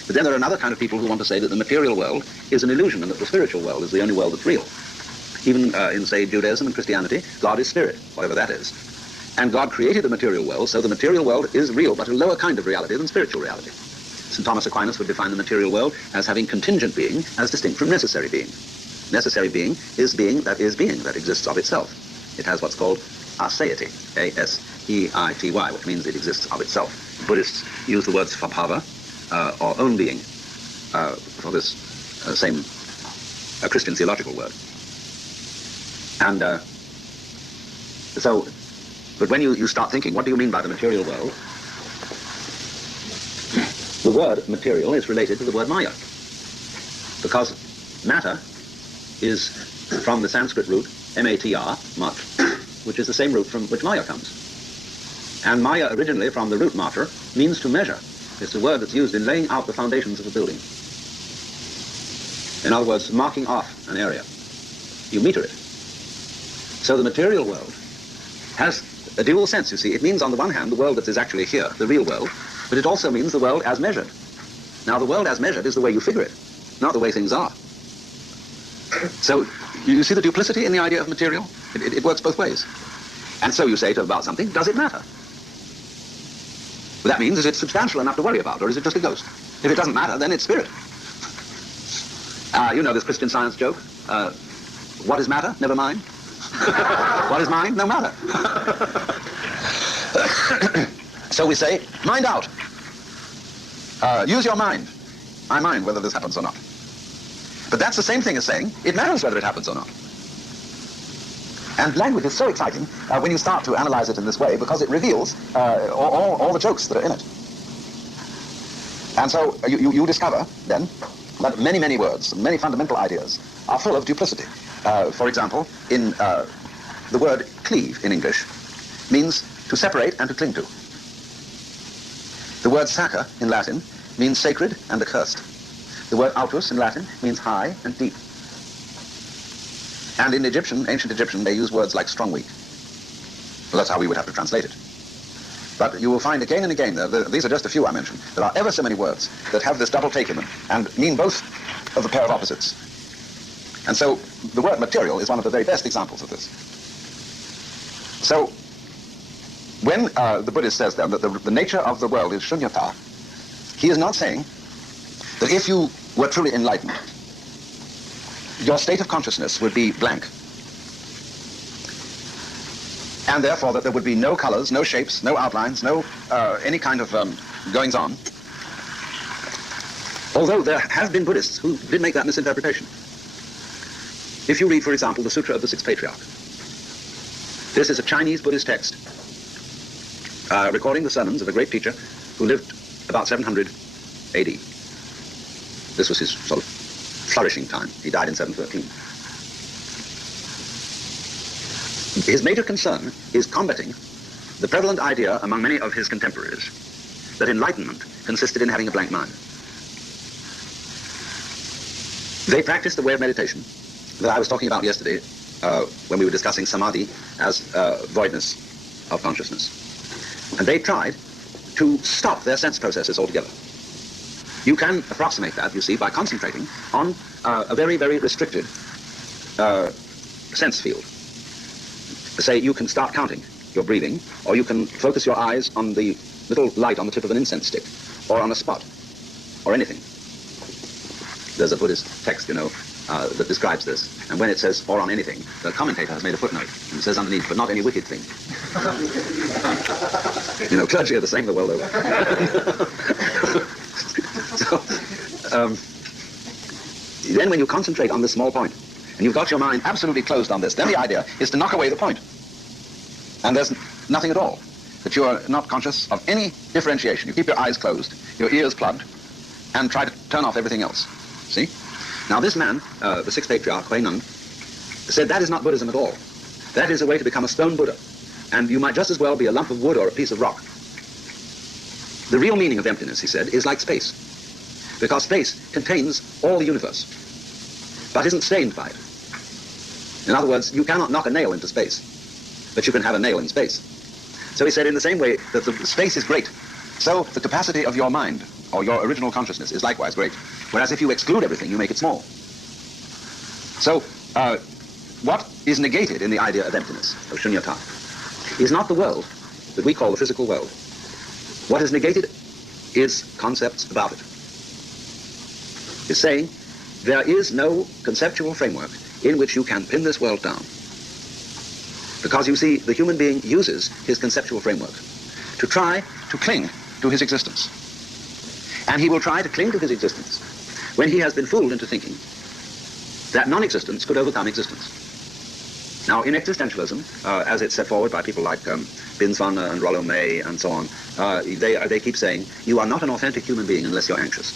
But then there are another kind of people who want to say that the material world is an illusion and that the spiritual world is the only world that's real. Even in, say, Judaism and Christianity, God is spirit, whatever that is. And God created the material world, so the material world is real, but a lower kind of reality than spiritual reality. St. Thomas Aquinas would define the material world as having contingent being as distinct from necessary being. Necessary being that exists of itself. It has what's called aseity, A-S-E-I-T-Y, which means it exists of itself. Buddhists use the words svabhava, or own being, for this same Christian theological word. And but when you start thinking, what do you mean by the material world? The word material is related to the word maya, because matter is from the Sanskrit root M-A-T-R, mat, which is the same root from which maya comes. And maya originally from the root mater means to measure. It's a word that's used in laying out the foundations of a building. In other words, marking off an area. You meter it. So the material world has a dual sense, you see. It means on the one hand the world that is actually here, the real world, but it also means the world as measured. Now the world as measured is the way you figure it, not the way things are. So you see the duplicity in the idea of material? It works both ways. And so you say about something, does it matter? Well, that means, is it substantial enough to worry about, or is it just a ghost? If it doesn't matter, then it's spirit. You know this Christian Science joke. What is matter? Never mind. What is mind? No matter. So we say, mind out. Use your mind. I mind whether this happens or not. But that's the same thing as saying, it matters whether it happens or not. And language is so exciting when you start to analyze it in this way, because it reveals all the jokes that are in it. And so you discover, then, that many, many words, many fundamental ideas are full of duplicity. For example, in the word cleave in English means to separate and to cling to. The word sacra in Latin means sacred and accursed. The word altus in Latin means high and deep. And in ancient Egyptian, they use words like strong, weak. Well, that's how we would have to translate it. But you will find again and again, these are just a few I mentioned, there are ever so many words that have this double take in them and mean both of the pair of opposites. And so the word material is one of the very best examples of this. So when the Buddhist says then that the nature of the world is shunyata, he is not saying that if you were truly enlightened, your state of consciousness would be blank. And therefore that there would be no colors, no shapes, no outlines, no any kind of goings-on. Although there have been Buddhists who did make that misinterpretation. If you read, for example, the Sutra of the Sixth Patriarch, this is a Chinese Buddhist text recording the sermons of a great teacher who lived about 700 AD. This was his sort of flourishing time. He died in 713. His major concern is combating the prevalent idea among many of his contemporaries that enlightenment consisted in having a blank mind. They practiced the way of meditation that I was talking about yesterday when we were discussing samadhi as voidness of consciousness. And they tried to stop their sense processes altogether. You can approximate that, you see, by concentrating on a very, very restricted sense field. Say you can start counting your breathing, or you can focus your eyes on the little light on the tip of an incense stick, or on a spot, or anything. There's a Buddhist text, that describes this. And when it says, or on anything, the commentator has made a footnote, and it says underneath, but not any wicked thing. Clergy are the same the world over. Then when you concentrate on this small point, and you've got your mind absolutely closed on this, then the idea is to knock away the point. And there's nothing at all. That you are not conscious of any differentiation. You keep your eyes closed, your ears plugged, and try to turn off everything else. See? Now this man, the Sixth Patriarch, Hui Neng, said that is not Buddhism at all. That is a way to become a stone Buddha. And you might just as well be a lump of wood or a piece of rock. The real meaning of emptiness, he said, is like space. Because space contains all the universe, but isn't stained by it. In other words, you cannot knock a nail into space, but you can have a nail in space. So he said in the same way that the space is great, so the capacity of your mind, or your original consciousness, is likewise great. Whereas if you exclude everything, you make it small. So, what is negated in the idea of emptiness, of shunyata, is not the world that we call the physical world. What is negated is concepts about it. It's saying there is no conceptual framework in which you can pin this world down. Because you see, the human being uses his conceptual framework to try to cling to his existence. And he will try to cling to his existence when he has been fooled into thinking that non-existence could overcome existence. Now, in existentialism, as it's set forward by people like Binswanger and Rollo May and so on, they keep saying, you are not an authentic human being unless you're anxious.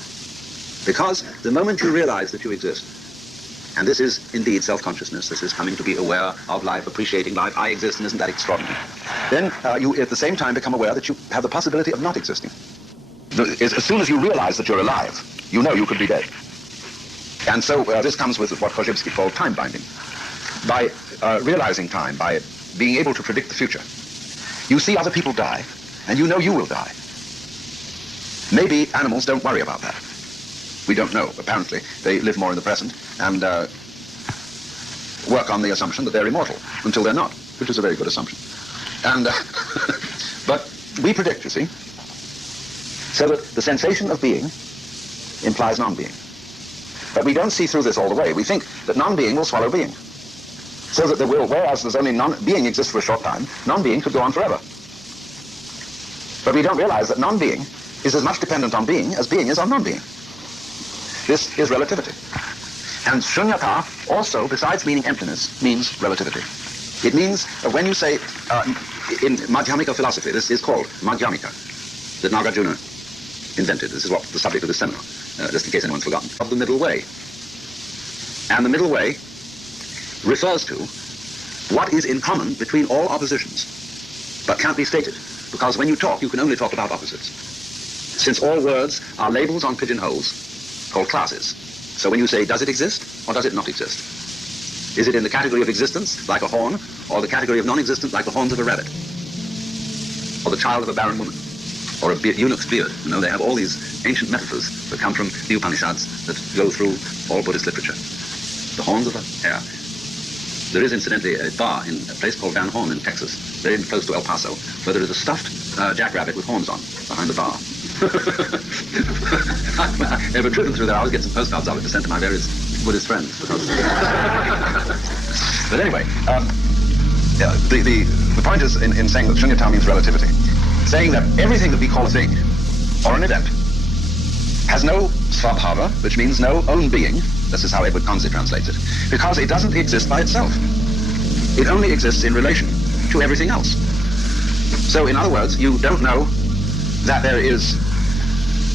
Because the moment you realize that you exist, and this is indeed self-consciousness, this is coming to be aware of life, appreciating life, I exist and isn't that extraordinary, then you at the same time become aware that you have the possibility of not existing. As soon as you realize that you're alive, you know you could be dead. And so this comes with what Korzybski called time binding. By realizing time, by being able to predict the future, you see other people die, and you know you will die. Maybe animals don't worry about that. We don't know. Apparently, they live more in the present and work on the assumption that they're immortal until they're not, which is a very good assumption. And but we predict, you see, so that the sensation of being implies non-being. But we don't see through this all the way. We think that non-being will swallow being. So that there will, whereas there's only being exists for a short time, non-being could go on forever. But we don't realize that non-being is as much dependent on being as being is on non-being. This is relativity. And shunyata also, besides meaning emptiness, means relativity. It means when you say, in Madhyamika philosophy, this is called Madhyamika, that Nagarjuna invented. This is what the subject of this seminar, just in case anyone's forgotten, of the middle way. And the middle way refers to what is in common between all oppositions, but can't be stated, because when you talk, you can only talk about opposites. Since all words are labels on pigeonholes called classes. So when you say, does it exist or does it not exist? Is it in the category of existence, like a horn, or the category of non-existence, like the horns of a rabbit, or the child of a barren woman, or a eunuch's beard? You know, they have all these ancient metaphors that come from the Upanishads that go through all Buddhist literature. The horns of a hare. There is, incidentally, a bar in a place called Van Horn in Texas, very close to El Paso, where there is a stuffed jackrabbit with horns on behind the bar. If I've driven through there, I always get some postcards of it to send to my various Buddhist friends. But anyway, the point is in saying that shunyata means relativity, saying that everything that we call a thing or an event has no svabhava, which means no own being. This is how Edward Conze translates it. Because it doesn't exist by itself. It only exists in relation to everything else. So, in other words, you don't know that there is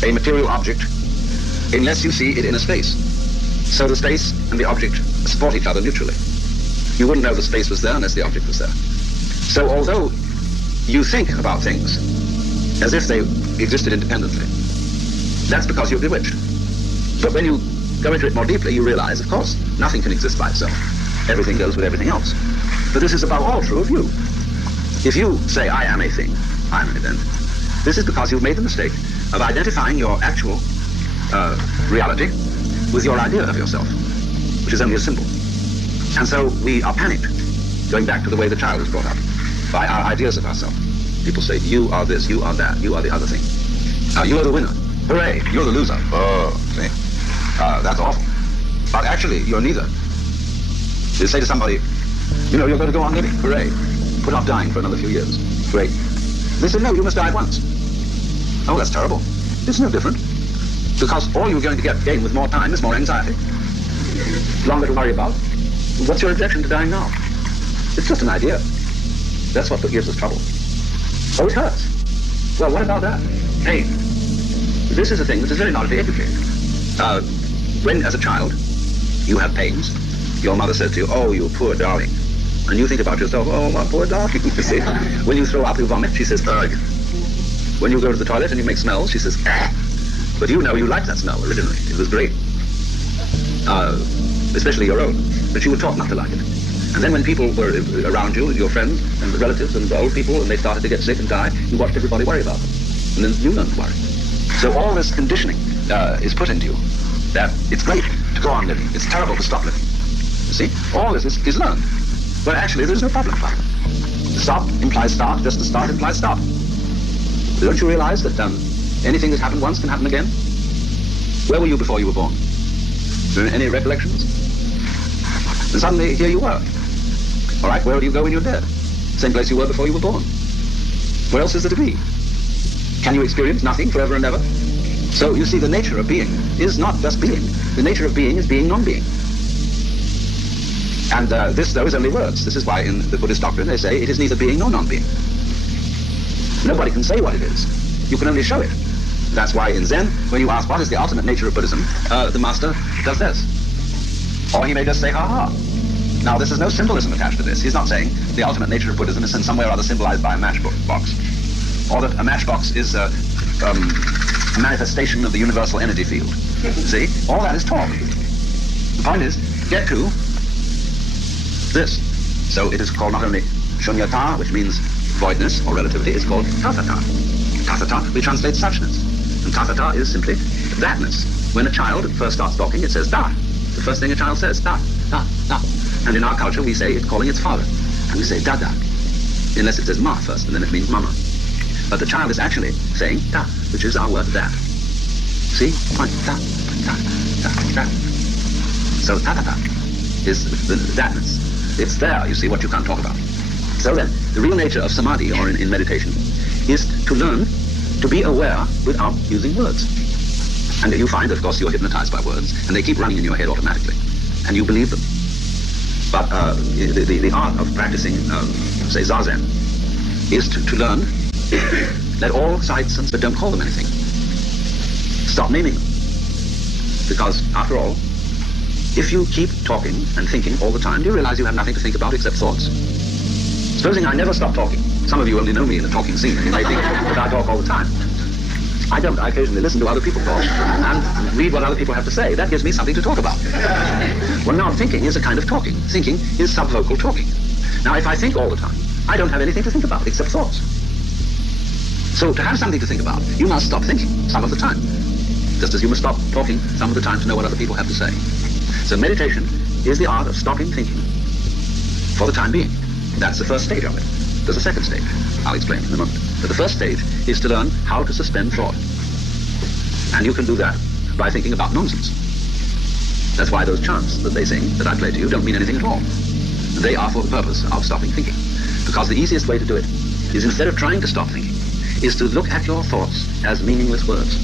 a material object unless you see it in a space. So the space and the object support each other mutually. You wouldn't know the space was there unless the object was there. So although you think about things as if they existed independently, that's because you're bewitched. But when you go into it more deeply, you realize, of course, nothing can exist by itself. Everything goes with everything else. But this is above all true of you. If you say, I am a thing, I am an event, this is because you've made the mistake of identifying your actual reality with your idea of yourself, which is only a symbol. And so we are panicked, going back to the way the child is brought up, by our ideas of ourselves. People say, you are this, you are that, you are the other thing. You are the winner. Hooray, you're the loser. Oh, see. That's awful. But actually, you're neither. You say to somebody, you know, you're going to go on living. Hooray. Put off dying for another few years. Great. They say, no, you must die at once. Oh, that's terrible. It's no different. Because all you're going to gain with more time is more anxiety. Longer to worry about. What's your objection to dying now? It's just an idea. That's what gives us trouble. Oh, it hurts. Well, what about that? Pain. This is a thing that is very hard to educate. When, as a child, you have pains, your mother says to you, oh, you poor darling. And you think about yourself, oh, my poor darling. You see? When you throw up, you vomit, she says, ugh. When you go to the toilet and you make smells, she says, ah. But you know you liked that smell originally. It was great. Especially your own. But you were taught not to like it. And then when people were around you, your friends and relatives and old people, and they started to get sick and die, you watched everybody worry about them. And then you learned to worry. So all this conditioning is put into you, that it's great to go on living, it's terrible to stop living. You see, all this is learned. But actually, there's no problem about it. Stop implies start, just as start implies stop. Don't you realize that anything that happened once can happen again? Where were you before you were born? Any recollections? And suddenly, here you were. All right, where do you go when you're dead? Same place you were before you were born. Where else is there to be? Can you experience nothing forever and ever? So, you see, the nature of being is not just being. The nature of being is being non-being. And this, though, is only words. This is why in the Buddhist doctrine they say it is neither being nor non-being. Nobody can say what it is. You can only show it. That's why in Zen, when you ask what is the ultimate nature of Buddhism, the master does this. Or he may just say, ha-ha. Now, this is no symbolism attached to this. He's not saying the ultimate nature of Buddhism is in some way or other symbolized by a matchbox. Or that a matchbox is a manifestation of the universal energy field. See? All that is talk. The point is, get to this. So it is called not only shunyata, which means voidness or relativity, it's called tathata. Tathata, we translate suchness. And tathata is simply thatness. When a child first starts talking, it says da. The first thing a child says, da, da, da. And in our culture, we say it's calling its father. And we say da-da. Unless it says ma first, and then it means mama. But the child is actually saying da, which is our word that. See? Point, da, da, da, da. So tathata is the thatness. It's there, you see, what you can't talk about. So then, the real nature of samadhi, or in meditation, is to learn to be aware without using words. And you find, of course, you're hypnotized by words, and they keep running in your head automatically, and you believe them. But the art of practicing, say, zazen, is to learn, let all sights, but don't call them anything. Stop naming them. Because, after all, if you keep talking and thinking all the time, do you realize you have nothing to think about except thoughts? Supposing I never stop talking. Some of you only know me in the talking scene, and you may think that I talk all the time. I don't. I occasionally listen to other people talk and read what other people have to say. That gives me something to talk about. Well, now thinking is a kind of talking. Thinking is subvocal talking. Now, if I think all the time, I don't have anything to think about except thoughts. So to have something to think about, you must stop thinking some of the time. Just as you must stop talking some of the time to know what other people have to say. So meditation is the art of stopping thinking for the time being. That's the first stage of it. There's a second stage. I'll explain in a moment. But the first stage is to learn how to suspend thought. And you can do that by thinking about nonsense. That's why those chants that they sing, that I play to you, don't mean anything at all. They are for the purpose of stopping thinking. Because the easiest way to do it is, instead of trying to stop thinking, is to look at your thoughts as meaningless words.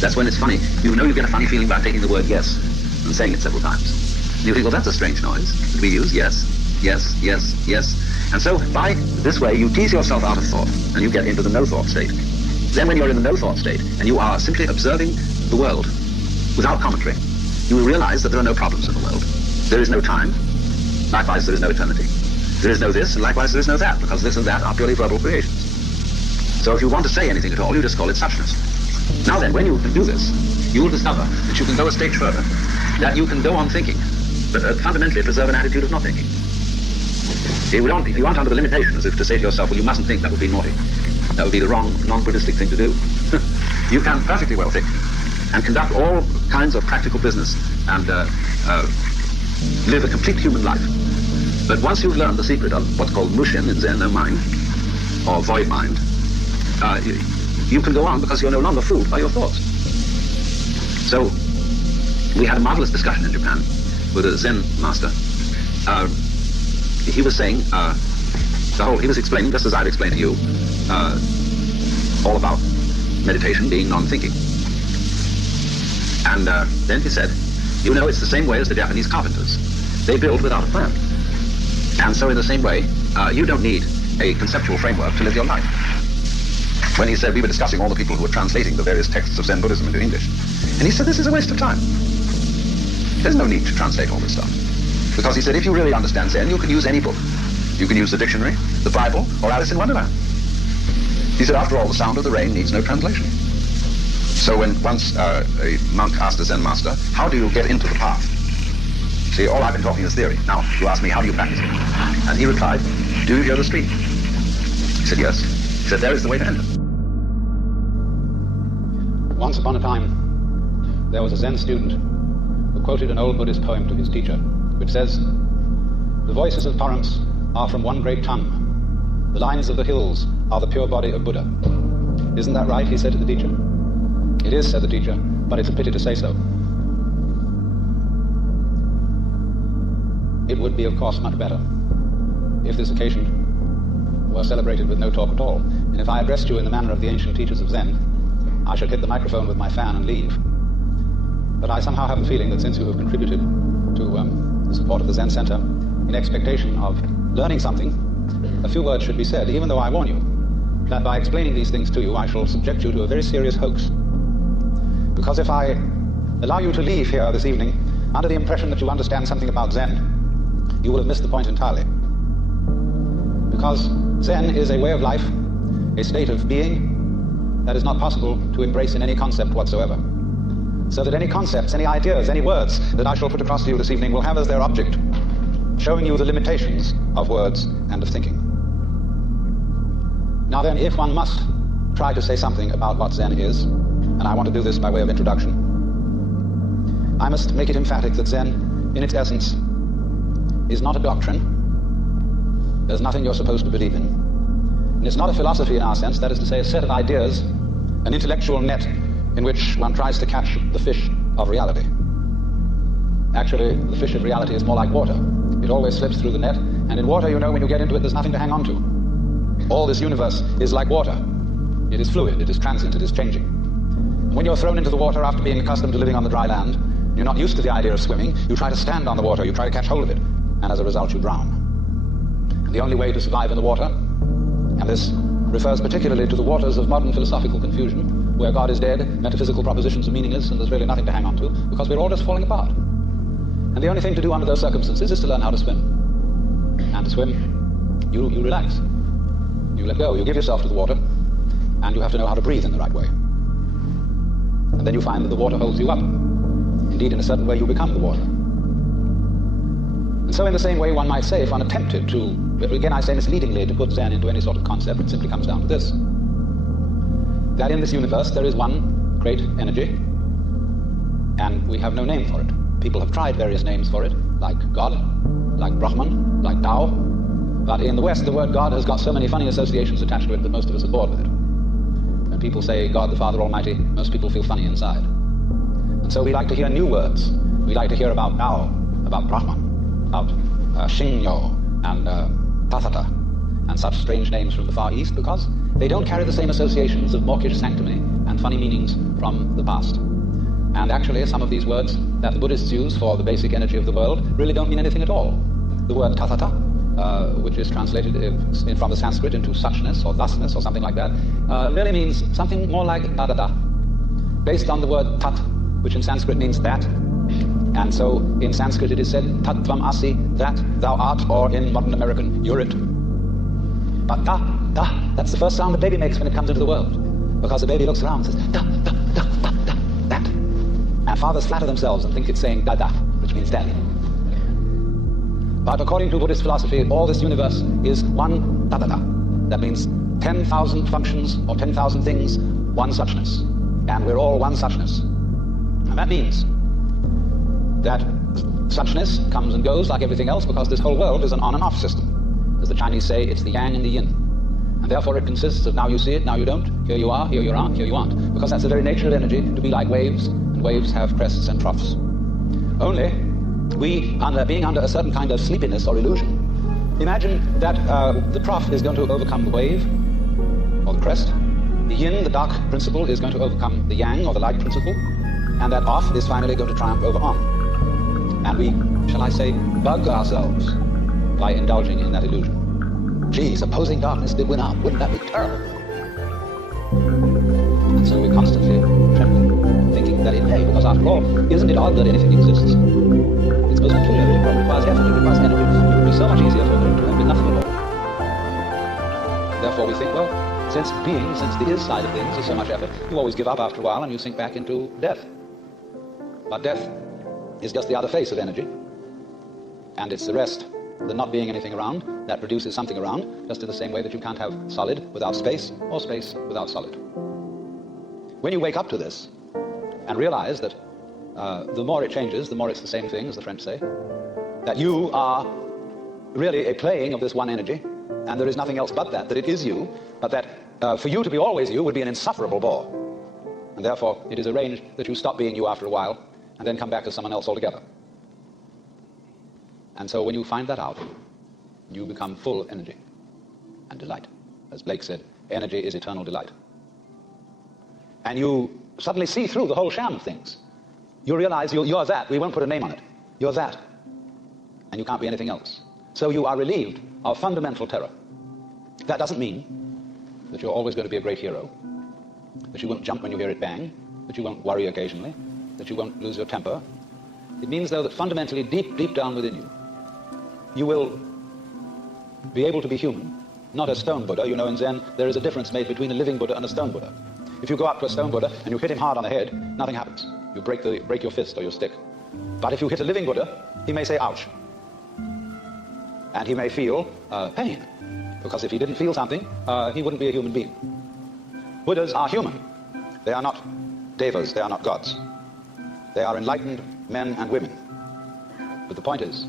That's when it's funny. You know you get a funny feeling by taking the word yes and saying it several times. And you think, well, that's a strange noise that we use, yes, yes, yes, yes. And so by this way, you tease yourself out of thought, and you get into the no-thought state. Then when you're in the no-thought state, and you are simply observing the world without commentary, you will realize that there are no problems in the world. There is no time, likewise there is no eternity. There is no this, and likewise there is no that, because this and that are purely verbal creations. So if you want to say anything at all, you just call it suchness. Now then, when you can do this, you will discover that you can go a stage further, that you can go on thinking, but fundamentally preserve an attitude of not thinking. If you aren't under the limitation, as if to say to yourself, well, you mustn't think, that would be naughty. That would be the wrong, non-Buddhistic thing to do. You can perfectly well think and conduct all kinds of practical business and live a complete human life. But once you've learned the secret of what's called mushin in Zen, no mind, or void mind, you can go on because you're no longer fooled by your thoughts. So, we had a marvelous discussion in Japan with a Zen master. He was saying, he was explaining, just as I've explained to you, all about meditation being non-thinking. And then he said, you know, it's the same way as the Japanese carpenters. They build without a plan. And so in the same way, you don't need a conceptual framework to live your life. When he said, we were discussing all the people who were translating the various texts of Zen Buddhism into English. And he said, this is a waste of time. There's no need to translate all this stuff. Because he said, if you really understand Zen, you can use any book. You can use the dictionary, the Bible, or Alice in Wonderland. He said, after all, the sound of the rain needs no translation. So when once a monk asked a Zen master, how do you get into the path? See, all I've been talking is theory. Now, you ask me, how do you practice it? And he replied, do you hear the stream? He said, yes. He said, there is the way to enter. Once upon a time, there was a Zen student who quoted an old Buddhist poem to his teacher, which says, "The voices of torrents are from one great tongue. The lines of the hills are the pure body of Buddha." "Isn't that right?" he said to the teacher. "It is," said the teacher, "but it's a pity to say so." It would be, of course, much better if this occasion were celebrated with no talk at all, and if I addressed you in the manner of the ancient teachers of Zen, I should hit the microphone with my fan and leave. But I somehow have a feeling that since you have contributed to the support of the Zen Center in expectation of learning something, a few words should be said, even though I warn you that by explaining these things to you, I shall subject you to a very serious hoax. Because if I allow you to leave here this evening under the impression that you understand something about Zen, you will have missed the point entirely. Because Zen is a way of life, a state of being that is not possible to embrace in any concept whatsoever. So that any concepts, any ideas, any words that I shall put across to you this evening will have as their object showing you the limitations of words and of thinking. Now then, if one must try to say something about what Zen is, and I want to do this by way of introduction, I must make it emphatic that Zen, in its essence, is not a doctrine. There's nothing you're supposed to believe in. And it's not a philosophy in our sense, that is to say, a set of ideas, an intellectual net in which one tries to catch the fish of reality. Actually, the fish of reality is more like water. It always slips through the net, and in water, you know, when you get into it, there's nothing to hang on to. All this universe is like water. It is fluid, it is transient, it is changing. When you're thrown into the water after being accustomed to living on the dry land, you're not used to the idea of swimming, you try to stand on the water, you try to catch hold of it, and as a result you drown. And the only way to survive in the water, and this refers particularly to the waters of modern philosophical confusion, where God is dead, metaphysical propositions are meaningless, and there's really nothing to hang on to, because we're all just falling apart. And the only thing to do under those circumstances is to learn how to swim. And to swim, you relax. You let go, you give yourself to the water, and you have to know how to breathe in the right way. And then you find that the water holds you up. Indeed, in a certain way, you become the water. And so in the same way, one might say, if one attempted to, again I say misleadingly, to put Zen into any sort of concept, it simply comes down to this: that in this universe there is one great energy, and we have no name for it. People have tried various names for it, like God, like Brahman, like Tao, but in the West the word God has got so many funny associations attached to it that most of us are bored with it. When people say God the Father Almighty, most people feel funny inside. And so we like to hear new words. We like to hear about Tao, about Brahman, about Shinyo and Tathata, and such strange names from the Far East, because they don't carry the same associations of mawkish sanctimony and funny meanings from the past. And actually, some of these words that the Buddhists use for the basic energy of the world really don't mean anything at all. The word Tathata, which is translated from the Sanskrit into suchness or thusness or something like that, really means something more like da-da-da, based on the word tat, which in Sanskrit means that. And so in Sanskrit it is said, Tattvam asi, that thou art, or in modern American, you're it. But da, that's the first sound a baby makes when it comes into the world. Because the baby looks around and says, da, da, da, da, da, that. And fathers flatter themselves and think it's saying da, da, which means daddy. But according to Buddhist philosophy, all this universe is one da, da, da. That means 10,000 functions or 10,000 things, one suchness. And we're all one suchness. And that means that suchness comes and goes like everything else, because this whole world is an on and off system. As the Chinese say, it's the yang and the yin. And therefore it consists of now you see it, now you don't, here you are, here you aren't, here you aren't. Because that's the very nature of energy, to be like waves, and waves have crests and troughs. Only, we, being under a certain kind of sleepiness or illusion, imagine that the trough is going to overcome the wave, or the crest. The yin, the dark principle, is going to overcome the yang, or the light principle. And that off is finally going to triumph over on. And we, shall I say, bug ourselves by indulging in that illusion. Gee, supposing darkness did win out, wouldn't that be terrible? And so we're constantly trembling, thinking that it may, because after all, isn't it odd that anything exists? It's most peculiar, it requires effort, it requires energy. It would be so much easier for there to have been nothing at all. Therefore we think, well, since being, since the is side of things is so much effort, you always give up after a while and you sink back into death. But death is just the other face of energy, and it's the rest, the not being anything around, that produces something around, just in the same way that you can't have solid without space, or space without solid. when you wake up to this and realize that the more it changes, the more it's the same thing, as the French say, that you are really a playing of this one energy, and there is nothing else but that it is you, but that for you to be always you would be an insufferable bore. And therefore, it is arranged that you stop being you after a while, and then come back as someone else altogether. And so when you find that out, you become full of energy and delight. As Blake said, energy is eternal delight. And you suddenly see through the whole sham of things. You realize you're that. We won't put a name on it. You're that. And you can't be anything else. So you are relieved of fundamental terror. That doesn't mean that you're always going to be a great hero, that you won't jump when you hear it bang, that you won't worry occasionally, that you won't lose your temper. It means, though, that fundamentally, deep down within you, you will be able to be human, not a stone Buddha. You know, in Zen, there is a difference made between a living Buddha and a stone Buddha. If you go up to a stone Buddha and you hit him hard on the head, nothing happens. You break your fist or your stick. But if you hit a living Buddha, he may say, ouch. And he may feel pain. Because if he didn't feel something, he wouldn't be a human being. Buddhas are human. They are not devas, they are not gods. They are enlightened men and women. But the point is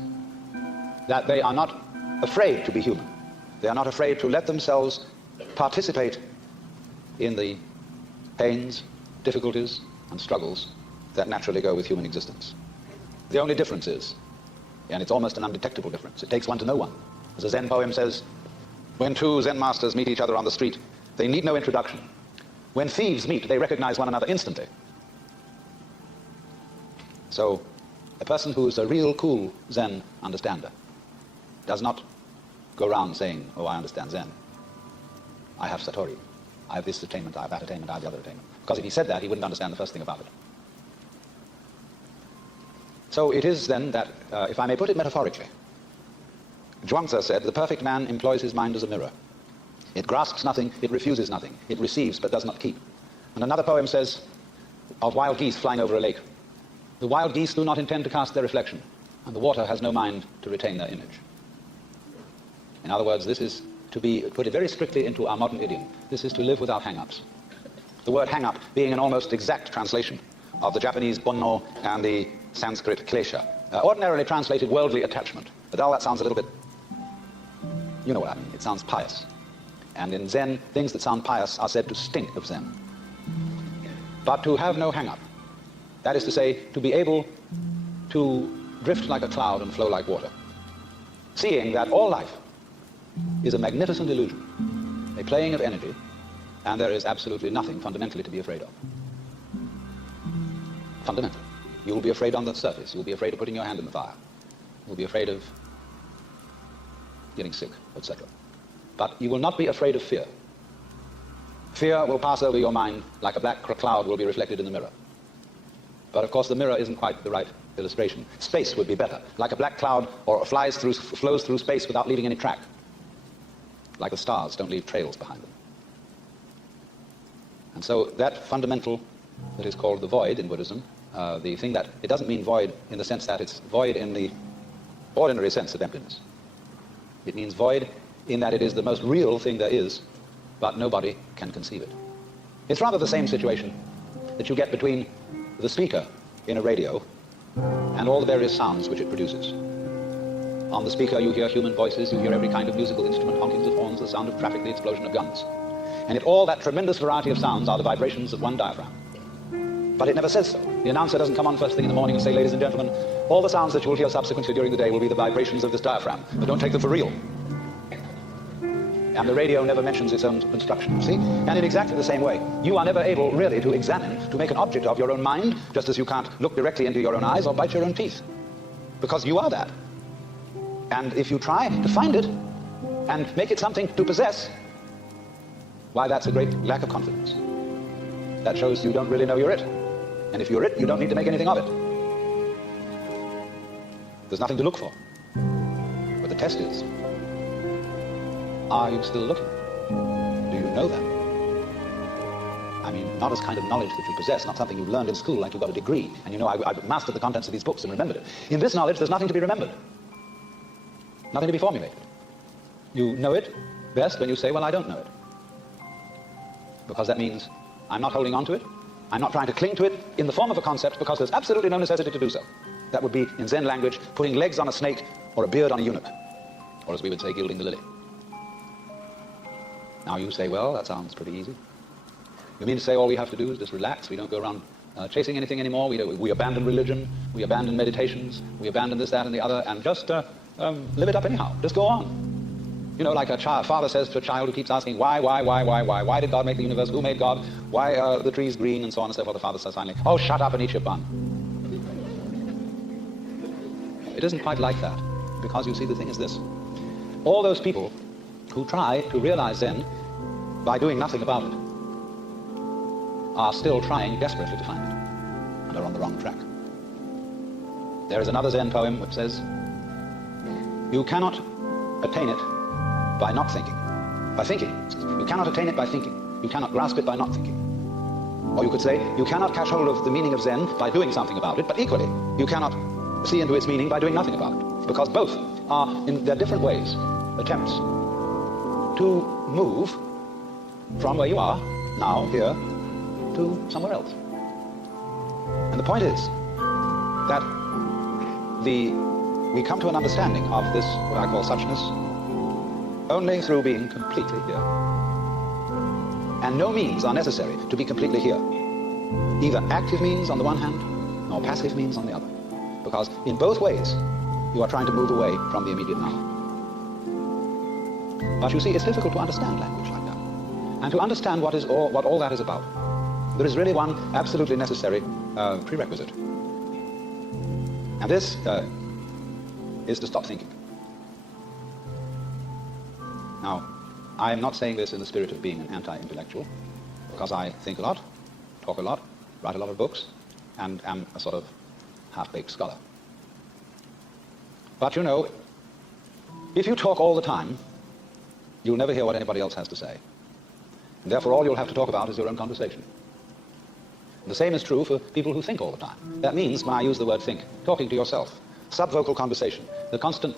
that they are not afraid to be human. They are not afraid to let themselves participate in the pains, difficulties, and struggles that naturally go with human existence. The only difference is, and it's almost an undetectable difference, it takes one to know one. As a Zen poem says, when two Zen masters meet each other on the street, they need no introduction. When thieves meet, they recognize one another instantly. So, a person who is a real cool Zen understander does not go around saying, oh, I understand Zen. I have Satori. I have this attainment, I have that attainment, I have the other attainment. Because if he said that, he wouldn't understand the first thing about it. So it is then that, if I may put it metaphorically, Zhuangzi said, the perfect man employs his mind as a mirror. It grasps nothing, it refuses nothing. It receives but does not keep. And another poem says of wild geese flying over a lake. The wild geese do not intend to cast their reflection, and the water has no mind to retain their image. In other words, this is to be put it very strictly into our modern idiom. This is to live without hang-ups. The word hang-up being an almost exact translation of the Japanese bonno and the Sanskrit klesha. Ordinarily translated worldly attachment. But all that sounds a little bit, you know what I mean, it sounds pious. And in Zen, things that sound pious are said to stink of Zen. But to have no hang-up, that is to say, to be able to drift like a cloud and flow like water, seeing that all life is a magnificent illusion, a playing of energy, and there is absolutely nothing fundamentally to be afraid of. Fundamental. You will be afraid on the surface. You will be afraid of putting your hand in the fire. You will be afraid of getting sick, etc. But you will not be afraid of fear. Fear will pass over your mind like a black cloud will be reflected in the mirror. But of course the mirror isn't quite the right illustration. Space would be better. Like a black cloud or flows through space without leaving any track. Like the stars don't leave trails behind them. And so that fundamental that is called the void in Buddhism, the thing that, it doesn't mean void in the sense that it's void in the ordinary sense of emptiness. It means void in that it is the most real thing there is, but nobody can conceive it. It's rather the same situation that you get between the speaker in a radio and all the various sounds which it produces. On the speaker you hear human voices, you hear every kind of musical instrument, honkings of horns, the sound of traffic, the explosion of guns. And in all that tremendous variety of sounds are the vibrations of one diaphragm. But it never says so. The announcer doesn't come on first thing in the morning and say, ladies and gentlemen, all the sounds that you will hear subsequently during the day will be the vibrations of this diaphragm, but don't take them for real. And the radio never mentions its own construction, see? And in exactly the same way, you are never able really to examine, to make an object of your own mind, just as you can't look directly into your own eyes or bite your own teeth. Because you are that. And if you try to find it and make it something to possess, why, that's a great lack of confidence. That shows you don't really know you're it. And if you're it, you don't need to make anything of it. There's nothing to look for. But the test is, are you still looking? Do you know that? I mean, not as kind of knowledge that you possess, not something you've learned in school like you've got a degree, and you know, I've mastered the contents of these books and remembered it. In this knowledge, there's nothing to be remembered. Nothing to be formulated. You know it best when you say, well, I don't know it. Because that means I'm not holding on to it, I'm not trying to cling to it in the form of a concept because there's absolutely no necessity to do so. That would be, in Zen language, putting legs on a snake or a beard on a eunuch. Or as we would say, gilding the lily. Now you say, well, that sounds pretty easy. You mean to say all we have to do is just relax? We don't go around chasing anything anymore? We abandon religion, we abandon meditations, we abandon this, that, and the other, and just live it up anyhow. Just go on. You know, like a father says to a child who keeps asking, why? Why did God make the universe? Who made God? Why are the trees green? And so on and so forth. The father says finally, oh, shut up and eat your bun. It isn't quite like that, because you see, the thing is this. All those people who try to realize Zen by doing nothing about it are still trying desperately to find it, and are on the wrong track. There is another Zen poem which says, you cannot attain it by not thinking. By thinking. You cannot attain it by thinking. You cannot grasp it by not thinking. Or you could say, you cannot catch hold of the meaning of Zen by doing something about it, but equally, you cannot see into its meaning by doing nothing about it. Because both are, in their different ways, attempts to move from where you are, now, here, to somewhere else. And the point is that we come to an understanding of this, what I call suchness, only through being completely here. And no means are necessary to be completely here. Either active means on the one hand, or passive means on the other. Because in both ways, you are trying to move away from the immediate now. But you see, it's difficult to understand language like that. And to understand what all that is about, there is really one absolutely necessary prerequisite. And this is to stop thinking. Now, I am not saying this in the spirit of being an anti-intellectual, because I think a lot, talk a lot, write a lot of books, and am a sort of half-baked scholar. But you know, if you talk all the time, you'll never hear what anybody else has to say. And therefore all you'll have to talk about is your own conversation. The same is true for people who think all the time. That means, when I use the word think, talking to yourself. Subvocal conversation, the constant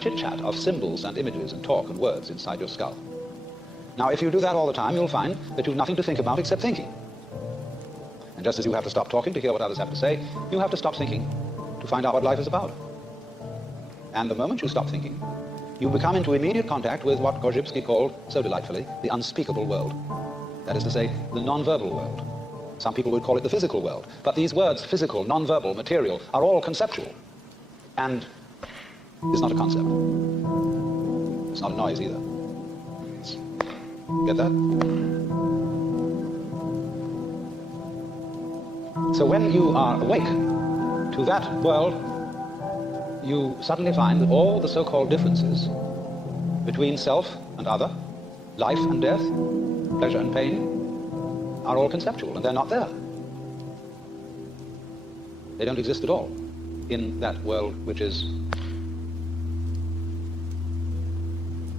chit-chat of symbols and images and talk and words inside your skull. Now, if you do that all the time, you'll find that you've nothing to think about except thinking. And just as you have to stop talking to hear what others have to say, you have to stop thinking to find out what life is about. And the moment you stop thinking, you become into immediate contact with what Korzybski called, so delightfully, the unspeakable world. That is to say, the non-verbal world. Some people would call it the physical world. But these words, physical, non-verbal, material, are all conceptual. And it's not a concept. It's not a noise either. Get that? So when you are awake to that world, you suddenly find that all the so-called differences between self and other, life and death, pleasure and pain, are all conceptual, and they're not there. They don't exist at all in that world which is...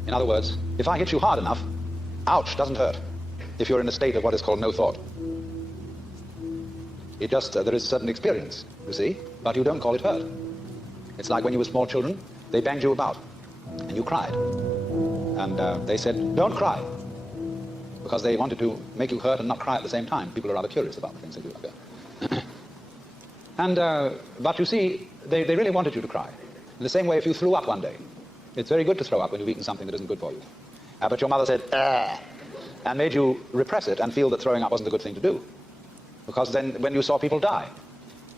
In other words, if I hit you hard enough, ouch, doesn't hurt, if you're in a state of what is called no thought. It just, there is a certain experience, you see, but you don't call it hurt. It's like when you were small children, they banged you about, and you cried. And they said, don't cry, because they wanted to make you hurt and not cry at the same time. People are rather curious about the things they do like that. And, but you see, they really wanted you to cry. In the same way, if you threw up one day, it's very good to throw up when you've eaten something that isn't good for you. But your mother said, and made you repress it and feel that throwing up wasn't a good thing to do. Because then when you saw people die,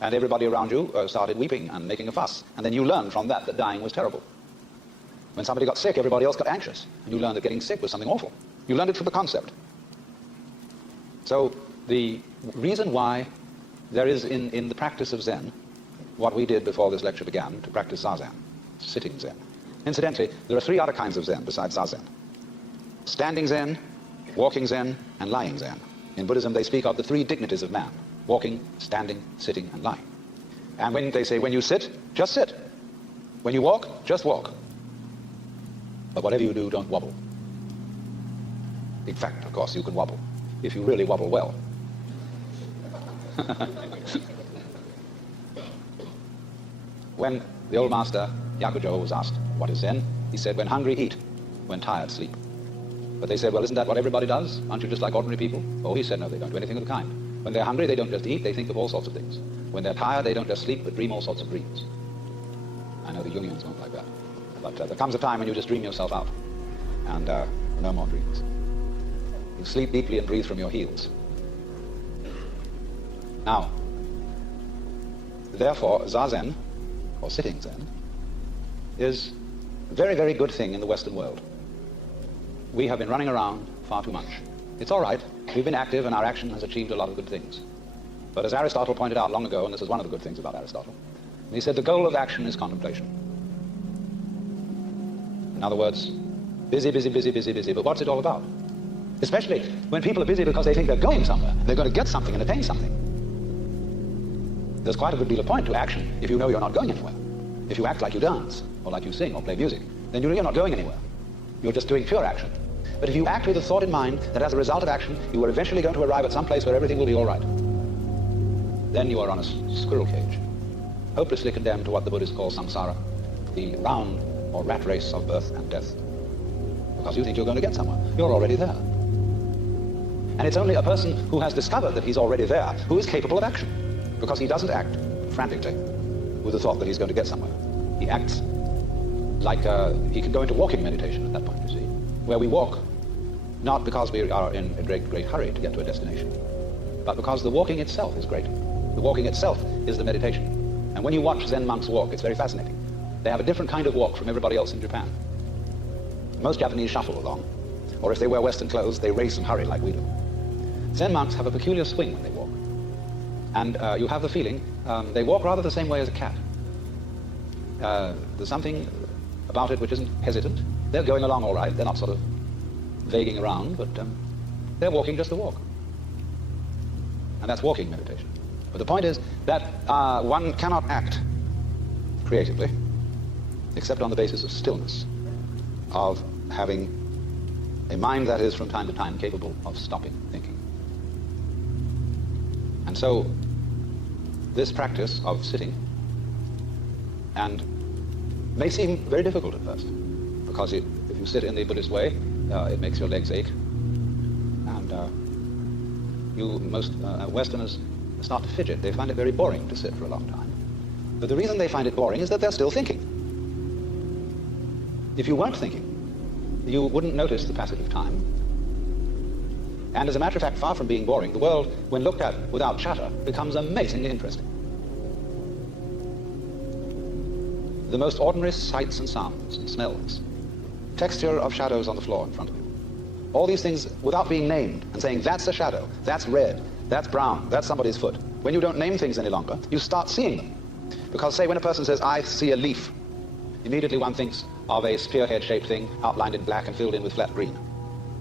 and everybody around you started weeping and making a fuss, and then you learned from that that dying was terrible. When somebody got sick, everybody else got anxious, and you learned that getting sick was something awful. You learned it from the concept. So the reason why there is in the practice of Zen what we did before this lecture began, to practice Zazen, sitting Zen. Incidentally, there are three other kinds of Zen besides Zazen. Standing Zen, walking Zen, and lying Zen. In Buddhism, they speak of the three dignities of man: walking, standing, sitting, and lying. And when they say, when you sit, just sit. When you walk, just walk. But whatever you do, don't wobble. In fact, of course, you can wobble, if you really wobble well. When the old master, Yakujo, was asked, what is Zen? He said, when hungry, eat. When tired, sleep. But they said, well, isn't that what everybody does? Aren't you just like ordinary people? Oh, he said, no, they don't do anything of the kind. When they're hungry, they don't just eat, they think of all sorts of things. When they're tired, they don't just sleep, but dream all sorts of dreams. I know the Jungians won't like that. But there comes a time when you just dream yourself out, and no more dreams. You sleep deeply and breathe from your heels. Now, therefore, Zazen, or sitting Zen, is a very, very good thing in the Western world. We have been running around far too much. It's all right. We've been active, and our action has achieved a lot of good things. But as Aristotle pointed out long ago, and this is one of the good things about Aristotle, he said the goal of action is contemplation. In other words, busy, busy, busy, busy, busy, but what's it all about? Especially when people are busy because they think they're going somewhere, they're going to get something and attain something. There's quite a good deal of point to action if you know you're not going anywhere. If you act like you dance, or like you sing, or play music, then you're not going anywhere. You're just doing pure action. But if you act with the thought in mind that as a result of action, you are eventually going to arrive at some place where everything will be all right, then you are on a squirrel cage, hopelessly condemned to what the Buddhists call samsara, the round or rat race of birth and death. Because you think you're going to get somewhere. You're already there. And it's only a person who has discovered that he's already there who is capable of action, because he doesn't act frantically with the thought that he's going to get somewhere. He acts like he can go into walking meditation at that point, you see, where we walk not because we are in a great, great hurry to get to a destination, but because the walking itself is great. The walking itself is the meditation. And when you watch Zen monks walk, it's very fascinating. They have a different kind of walk from everybody else in Japan. Most Japanese shuffle along, or if they wear Western clothes, they race and hurry like we do. Zen monks have a peculiar swing when they walk. And you have the feeling they walk rather the same way as a cat. There's something about it which isn't hesitant. They're going along all right. They're not sort of vaguing around, but they're walking just to walk. And that's walking meditation. But the point is that one cannot act creatively except on the basis of stillness, of having a mind that is from time to time capable of stopping thinking. And so this practice of sitting and may seem very difficult at first, because if you sit in the Buddhist way, it makes your legs ache, and most Westerners start to fidget. They find it very boring to sit for a long time. But the reason they find it boring is that they're still thinking. If you weren't thinking, you wouldn't notice the passage of time. And as a matter of fact, far from being boring, the world, when looked at without chatter, becomes amazingly interesting. The most ordinary sights and sounds and smells, texture of shadows on the floor in front of you, all these things without being named and saying, that's a shadow, that's red, that's brown, that's somebody's foot. When you don't name things any longer, you start seeing them. Because say when a person says, I see a leaf, immediately one thinks of a spearhead-shaped thing outlined in black and filled in with flat green.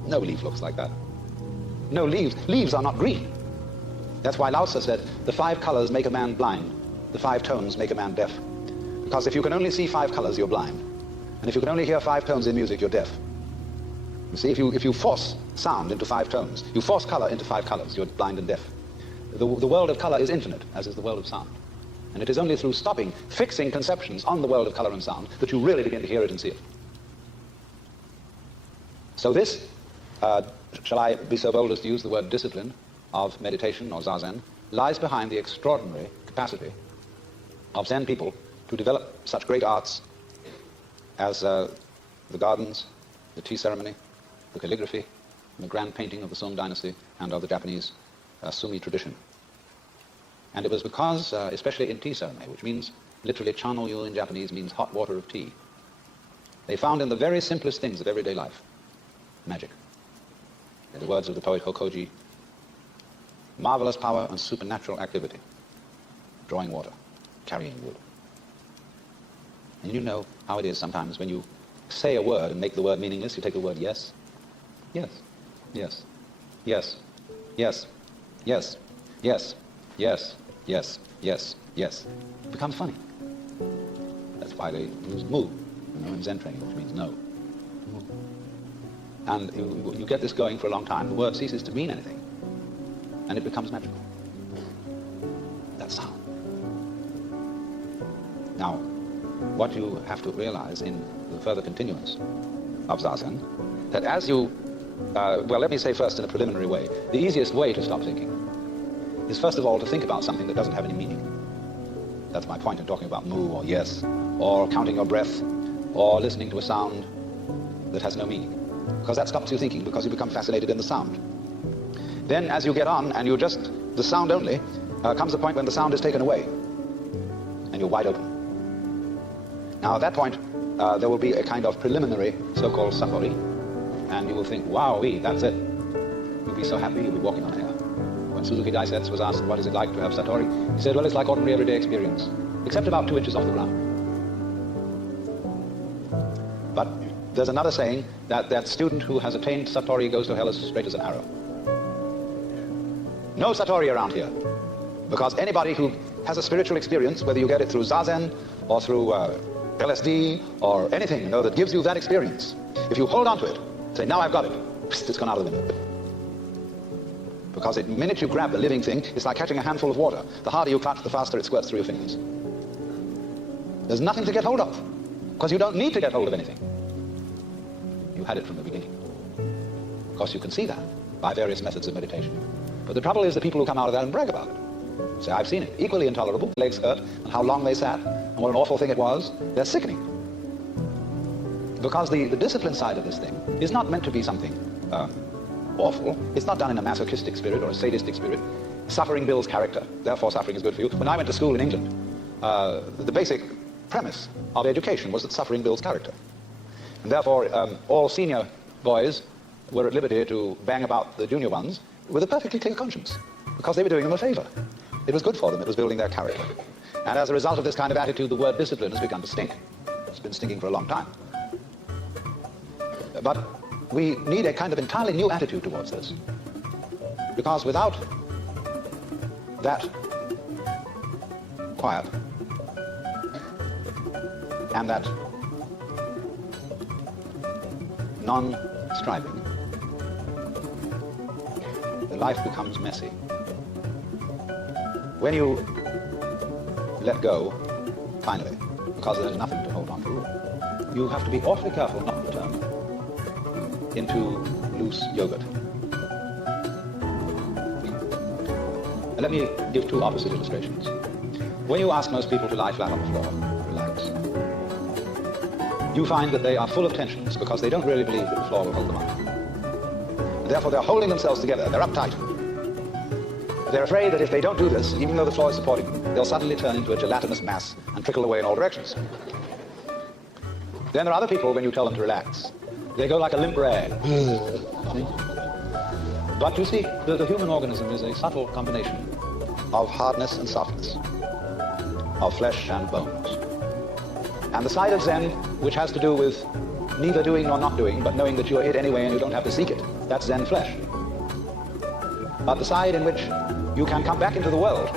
No leaf looks like that. No leaves. Leaves are not green. That's why Lao Tzu said, the 5 colors make a man blind, the 5 tones make a man deaf. Because if you can only see 5 colors, you're blind. And if you can only hear 5 tones in music, you're deaf. You see, if you force sound into 5 tones, you force color into 5 colors, you're blind and deaf. The world of color is infinite, as is the world of sound. And it is only through stopping, fixing conceptions on the world of color and sound, that you really begin to hear it and see it. So this, shall I be so bold as to use the word discipline of meditation or zazen, lies behind the extraordinary capacity of Zen people to develop such great arts as the gardens, the tea ceremony, the calligraphy, and the grand painting of the Song dynasty and of the Japanese Sumi tradition. And it was because, especially in tea ceremony, which means literally chano-yu in Japanese means hot water of tea, they found in the very simplest things of everyday life magic. In the words of the poet Hokoji, marvelous power and supernatural activity, drawing water, carrying wood. And you know how it is sometimes when you say a word and make the word meaningless, you take the word yes, yes, yes, yes, yes, yes, yes, yes, yes, yes, yes. It becomes funny. That's why they use mu, in Zen training, which means no. And you get this going for a long time, the word ceases to mean anything, and it becomes magical. That's sound. Now, what you have to realize in the further continuance of Zazen, that as you, well, let me say first in a preliminary way, the easiest way to stop thinking is first of all to think about something that doesn't have any meaning. That's my point in talking about moo or yes, or counting your breath, or listening to a sound that has no meaning. Because that stops you thinking, because you become fascinated in the sound. Then as you get on and you're just the sound only, comes a point when the sound is taken away and you're wide open. Now at that point, there will be a kind of preliminary so-called satori, and you will think, wow-wee, that's it. You'll be so happy, you'll be walking on air. When Suzuki Daisetsu was asked, what is it like to have satori? He said, well, it's like ordinary everyday experience, except about 2 inches off the ground. But there's another saying that student who has attained satori goes to hell as straight as an arrow. No satori around here, because anybody who has a spiritual experience, whether you get it through zazen or through LSD or anything, that gives you that experience, if you hold on to it, say, now I've got it, it's gone out of the window. Because the minute you grab a living thing, it's like catching a handful of water. The harder you clutch, the faster it squirts through your fingers. There's nothing to get hold of, because you don't need to get hold of anything. You had it from the beginning. Of course, you can see that by various methods of meditation. But the trouble is the people who come out of that and brag about it. Say, I've seen it. Equally intolerable. Legs hurt, and how long they sat, and what an awful thing it was. They're sickening. Because the discipline side of this thing is not meant to be something awful. It's not done in a masochistic spirit or a sadistic spirit. Suffering builds character. Therefore, suffering is good for you. When I went to school in England, the basic premise of education was that suffering builds character. And therefore, all senior boys were at liberty to bang about the junior ones with a perfectly clear conscience, because they were doing them a favor. It was good for them. It was building their character. And as a result of this kind of attitude, the word discipline has begun to stink. It's been stinking for a long time. But we need a kind of entirely new attitude towards this, because without that quiet and that non-striving, the life becomes messy. When you let go, finally, because there's nothing to hold on to, you have to be awfully careful not to turn into loose yogurt. And let me give 2 opposite illustrations. When you ask most people to lie flat on the floor, relax, you find that they are full of tensions because they don't really believe that the floor will hold them up. And therefore they're holding themselves together, they're uptight. They're afraid that if they don't do this, even though the floor is supporting them, they'll suddenly turn into a gelatinous mass and trickle away in all directions. Then there are other people, when you tell them to relax, they go like a limp rag. But you see, the human organism is a subtle combination of hardness and softness, of flesh and bones. And the side of Zen, which has to do with neither doing nor not doing, but knowing that you're it anyway and you don't have to seek it, that's Zen flesh. But the side in which you can come back into the world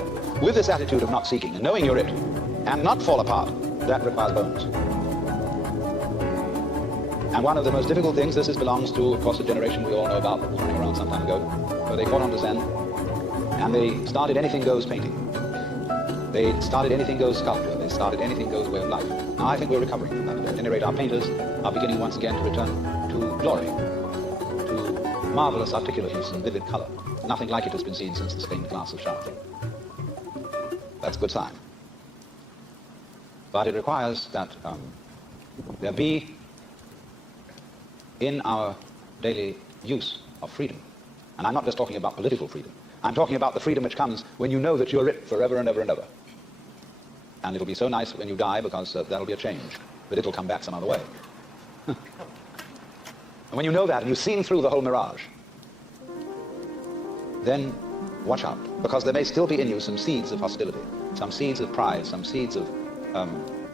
with this attitude of not seeking and knowing you're it, and not fall apart, that requires bones. And one of the most difficult things, this belongs to, of course, a generation we all know about that was running around some time ago, where they caught on to Zen, and they started anything goes painting. They started anything goes sculpture. They started anything goes way of life. Now I think we're recovering from that. At any rate, our painters are beginning once again to return to glory, to marvelous articulateness and vivid color. Nothing like it has been seen since the stained glass of Chartres. That's a good sign. But it requires that there be in our daily use of freedom. And I'm not just talking about political freedom. I'm talking about the freedom which comes when you know that you're it forever and ever and ever. And it'll be so nice when you die, because that'll be a change. But it'll come back some other way. And when you know that and you've seen through the whole mirage, then watch out, because there may still be in you some seeds of hostility, some seeds of pride, some seeds of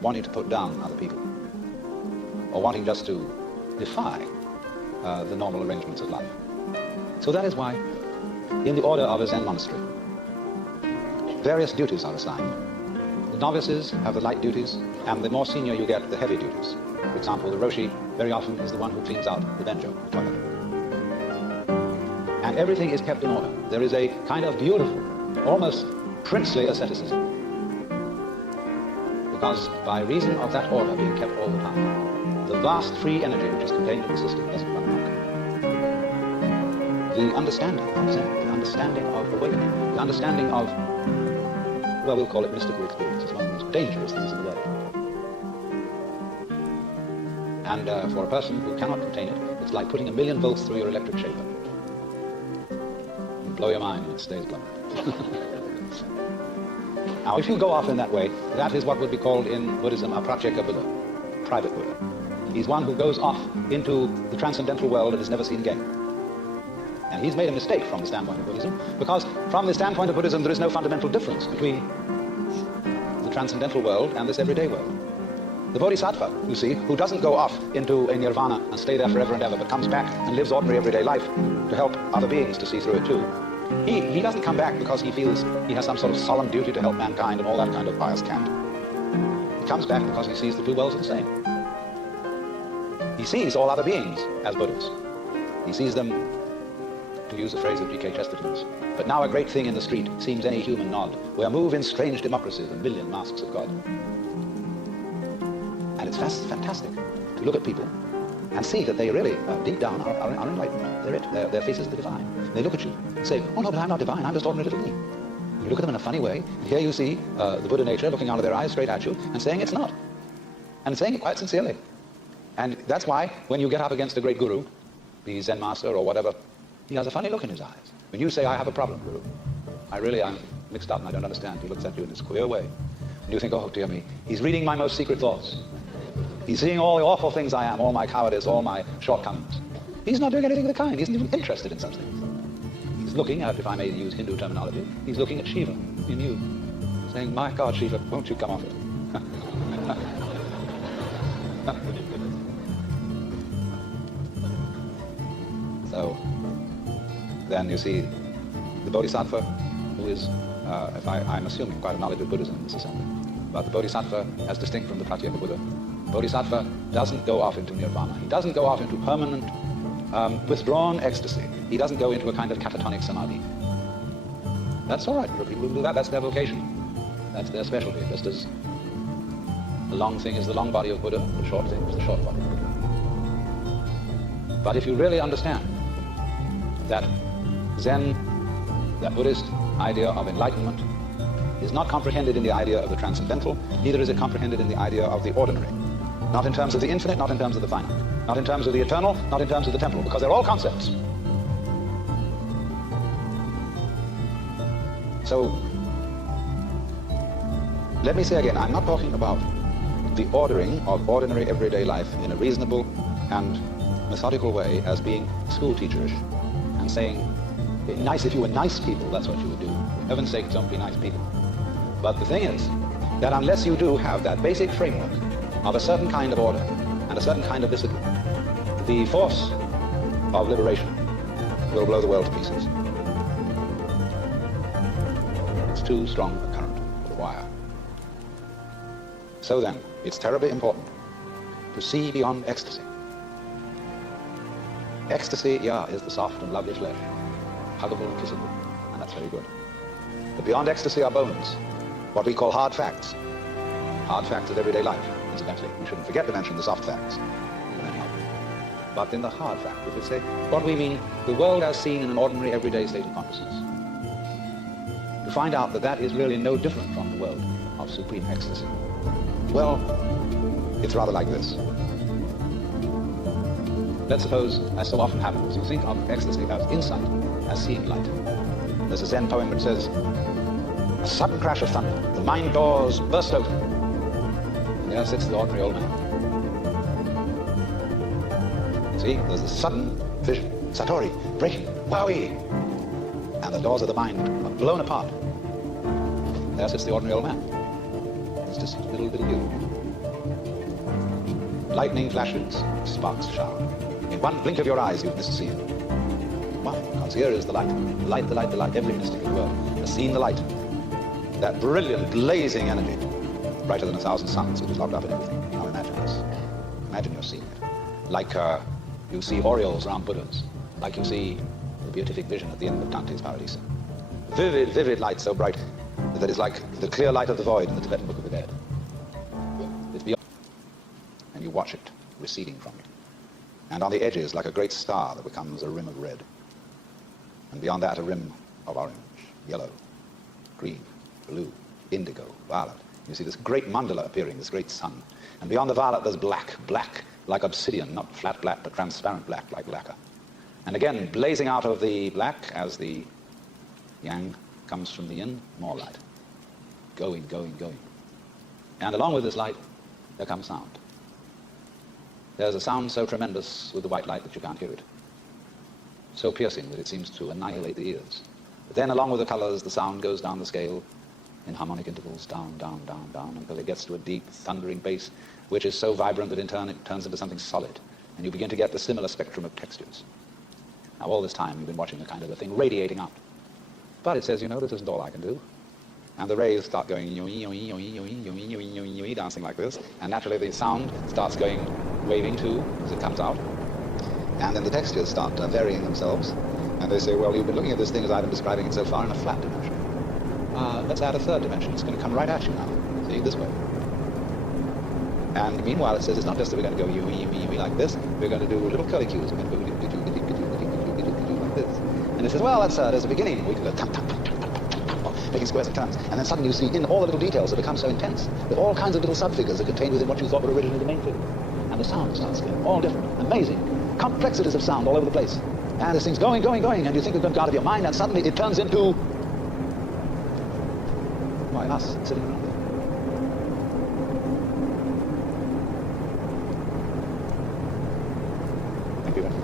wanting to put down other people, or wanting just to defy the normal arrangements of life. So that is why, in the order of a Zen monastery, various duties are assigned. The novices have the light duties, and the more senior you get, the heavy duties. For example, the Roshi very often is the one who cleans out the benjo, the toilet. And everything is kept in order. There is a kind of beautiful, almost princely asceticism. Because by reason of that order being kept all the time, the vast free energy which is contained in the system doesn't run amok. The understanding of Zen understanding of awakening, the understanding of, well, we'll call it mystical experience. It's one of the most dangerous things in the world. And for a person who cannot contain it, it's like putting 1,000,000 volts through your electric shaver. You blow your mind and it stays blown. Now, if you go off in that way, that is what would be called in Buddhism a pratyeka Buddha, private Buddha. He's one who goes off into the transcendental world and is never seen again. And he's made a mistake from the standpoint of Buddhism, because from the standpoint of Buddhism, there is no fundamental difference between the transcendental world and this everyday world. The Bodhisattva, you see, who doesn't go off into a nirvana and stay there forever and ever, but comes back and lives ordinary everyday life to help other beings to see through it too. He doesn't come back because he feels he has some sort of solemn duty to help mankind and all that kind of pious cant. He comes back because he sees the two worlds are the same. He sees all other beings as Buddhas. He sees them, to use the phrase of G.K. Chesterton's, but now a great thing in the street seems any human nod, where move in strange democracies a million masks of God. And it's fantastic to look at people and see that they really, deep down, are enlightened. They're it. Their faces are the divine. They look at you and say, oh no, but I'm not divine, I'm just ordinary little me. You look at them in a funny way, and here you see the Buddha nature looking out of their eyes straight at you and saying it's not. And saying it quite sincerely. And that's why when you get up against a great guru, be Zen master or whatever, he has a funny look in his eyes. When you say, I have a problem, Guru, I'm mixed up and I don't understand. He looks at you in this queer way. And you think, oh dear me, he's reading my most secret thoughts. He's seeing all the awful things I am, all my cowardice, all my shortcomings. He's not doing anything of the kind. He isn't even interested in such things. He's looking at, if I may use Hindu terminology, he's looking at Shiva in you, saying, my God, Shiva, won't you come off it? So, then you see the Bodhisattva, who is, I'm assuming, quite a knowledge of Buddhism in this assembly, but the Bodhisattva, as distinct from the pratyeka Buddha, Bodhisattva doesn't go off into nirvana. He doesn't go off into permanent, withdrawn ecstasy. He doesn't go into a kind of catatonic samadhi. That's all right for people who do that. That's their vocation. That's their specialty, just as the long thing is the long body of Buddha, the short thing is the short body of Buddha. But if you really understand that Zen, that Buddhist idea of enlightenment, is not comprehended in the idea of the transcendental, neither is it comprehended in the idea of the ordinary. Not in terms of the infinite, not in terms of the finite. Not in terms of the eternal, not in terms of the temporal, because they're all concepts. So, let me say again, I'm not talking about the ordering of ordinary everyday life in a reasonable and methodical way as being school teacherish and saying, nice, if you were nice people, that's what you would do. For heaven's sake, don't be nice people. But the thing is that unless you do have that basic framework of a certain kind of order and a certain kind of discipline, the force of liberation will blow the world to pieces. It's too strong a current for the wire. So then, it's terribly important to see beyond ecstasy. Ecstasy, yeah, is the soft and lovely flesh, huggable and kissable, and that's very good. But beyond ecstasy are bones, what we call hard facts. Hard facts of everyday life, incidentally. We shouldn't forget to mention the soft facts. But in the hard fact, we could say, what we mean, the world as seen in an ordinary everyday state of consciousness. To find out that that is really no different from the world of supreme ecstasy. Well, it's rather like this. Let's suppose, as so often happens, you think of ecstasy as insight, as seeing light. There's a Zen poem which says, a sudden crash of thunder, the mind doors burst open. And there sits the ordinary old man. See, there's a sudden vision, Satori, breaking, wowie! And the doors of the mind are blown apart. There sits the ordinary old man. It's just a little bit of you. Lightning flashes, sparks shower. In one blink of your eyes, you've missed seeing. Why? Because here is the light. The light, the light, the light. Every mystic in the world has seen the light. That brilliant, blazing energy, brighter than 1,000 suns, which is locked up in everything. Now imagine this. Imagine you're seeing it. Like you see Orioles around Buddhas. Like you see the beatific vision at the end of Dante's Paradiso. Vivid, vivid light so bright that it's like the clear light of the void in the Tibetan Book of the Dead. It's beyond. And you watch it receding from you. And on the edges, like a great star that becomes a rim of red. And beyond that, a rim of orange, yellow, green, blue, indigo, violet. You see this great mandala appearing, this great sun. And beyond the violet there's black, black like obsidian, not flat black, but transparent black like lacquer. And again, blazing out of the black as the yang comes from the yin, more light. Going, going, going. And along with this light, there comes sound. There's a sound so tremendous with the white light that you can't hear it. So piercing that it seems to annihilate the ears. But then along with the colors, the sound goes down the scale in harmonic intervals, down, down, down, down, until it gets to a deep, thundering bass, which is so vibrant that in turn it turns into something solid. And you begin to get the similar spectrum of textures. Now all this time you've been watching a kind of a thing radiating out. But it says, you know, this isn't all I can do. And the rays start going dancing like this, and naturally the sound starts going waving too as it comes out. And then the textures start varying themselves, and they say, well, you've been looking at this thing as I've been describing it so far in a flat dimension. Let's add a third dimension. It's going to come right at you now. See, this way. And meanwhile it says it's not just that we're going to go like this, we're going to do little curlicues. We're going to go like this. And it says, well, there's a beginning. We can go making squares and turns. And then suddenly you see in all the little details that become so intense that all kinds of little sub-figures are contained within what you thought were originally the main figure. And the sound starts getting all different, amazing, complexities of sound all over the place. And this thing's going, going, going, and you think you've gone out of your mind, and suddenly it turns into, why, us sitting around there. Thank you very much.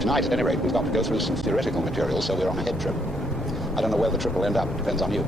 Tonight, at any rate, we've got to go through some theoretical material, so we're on a head trip. I don't know where the trip will end up. It depends on you.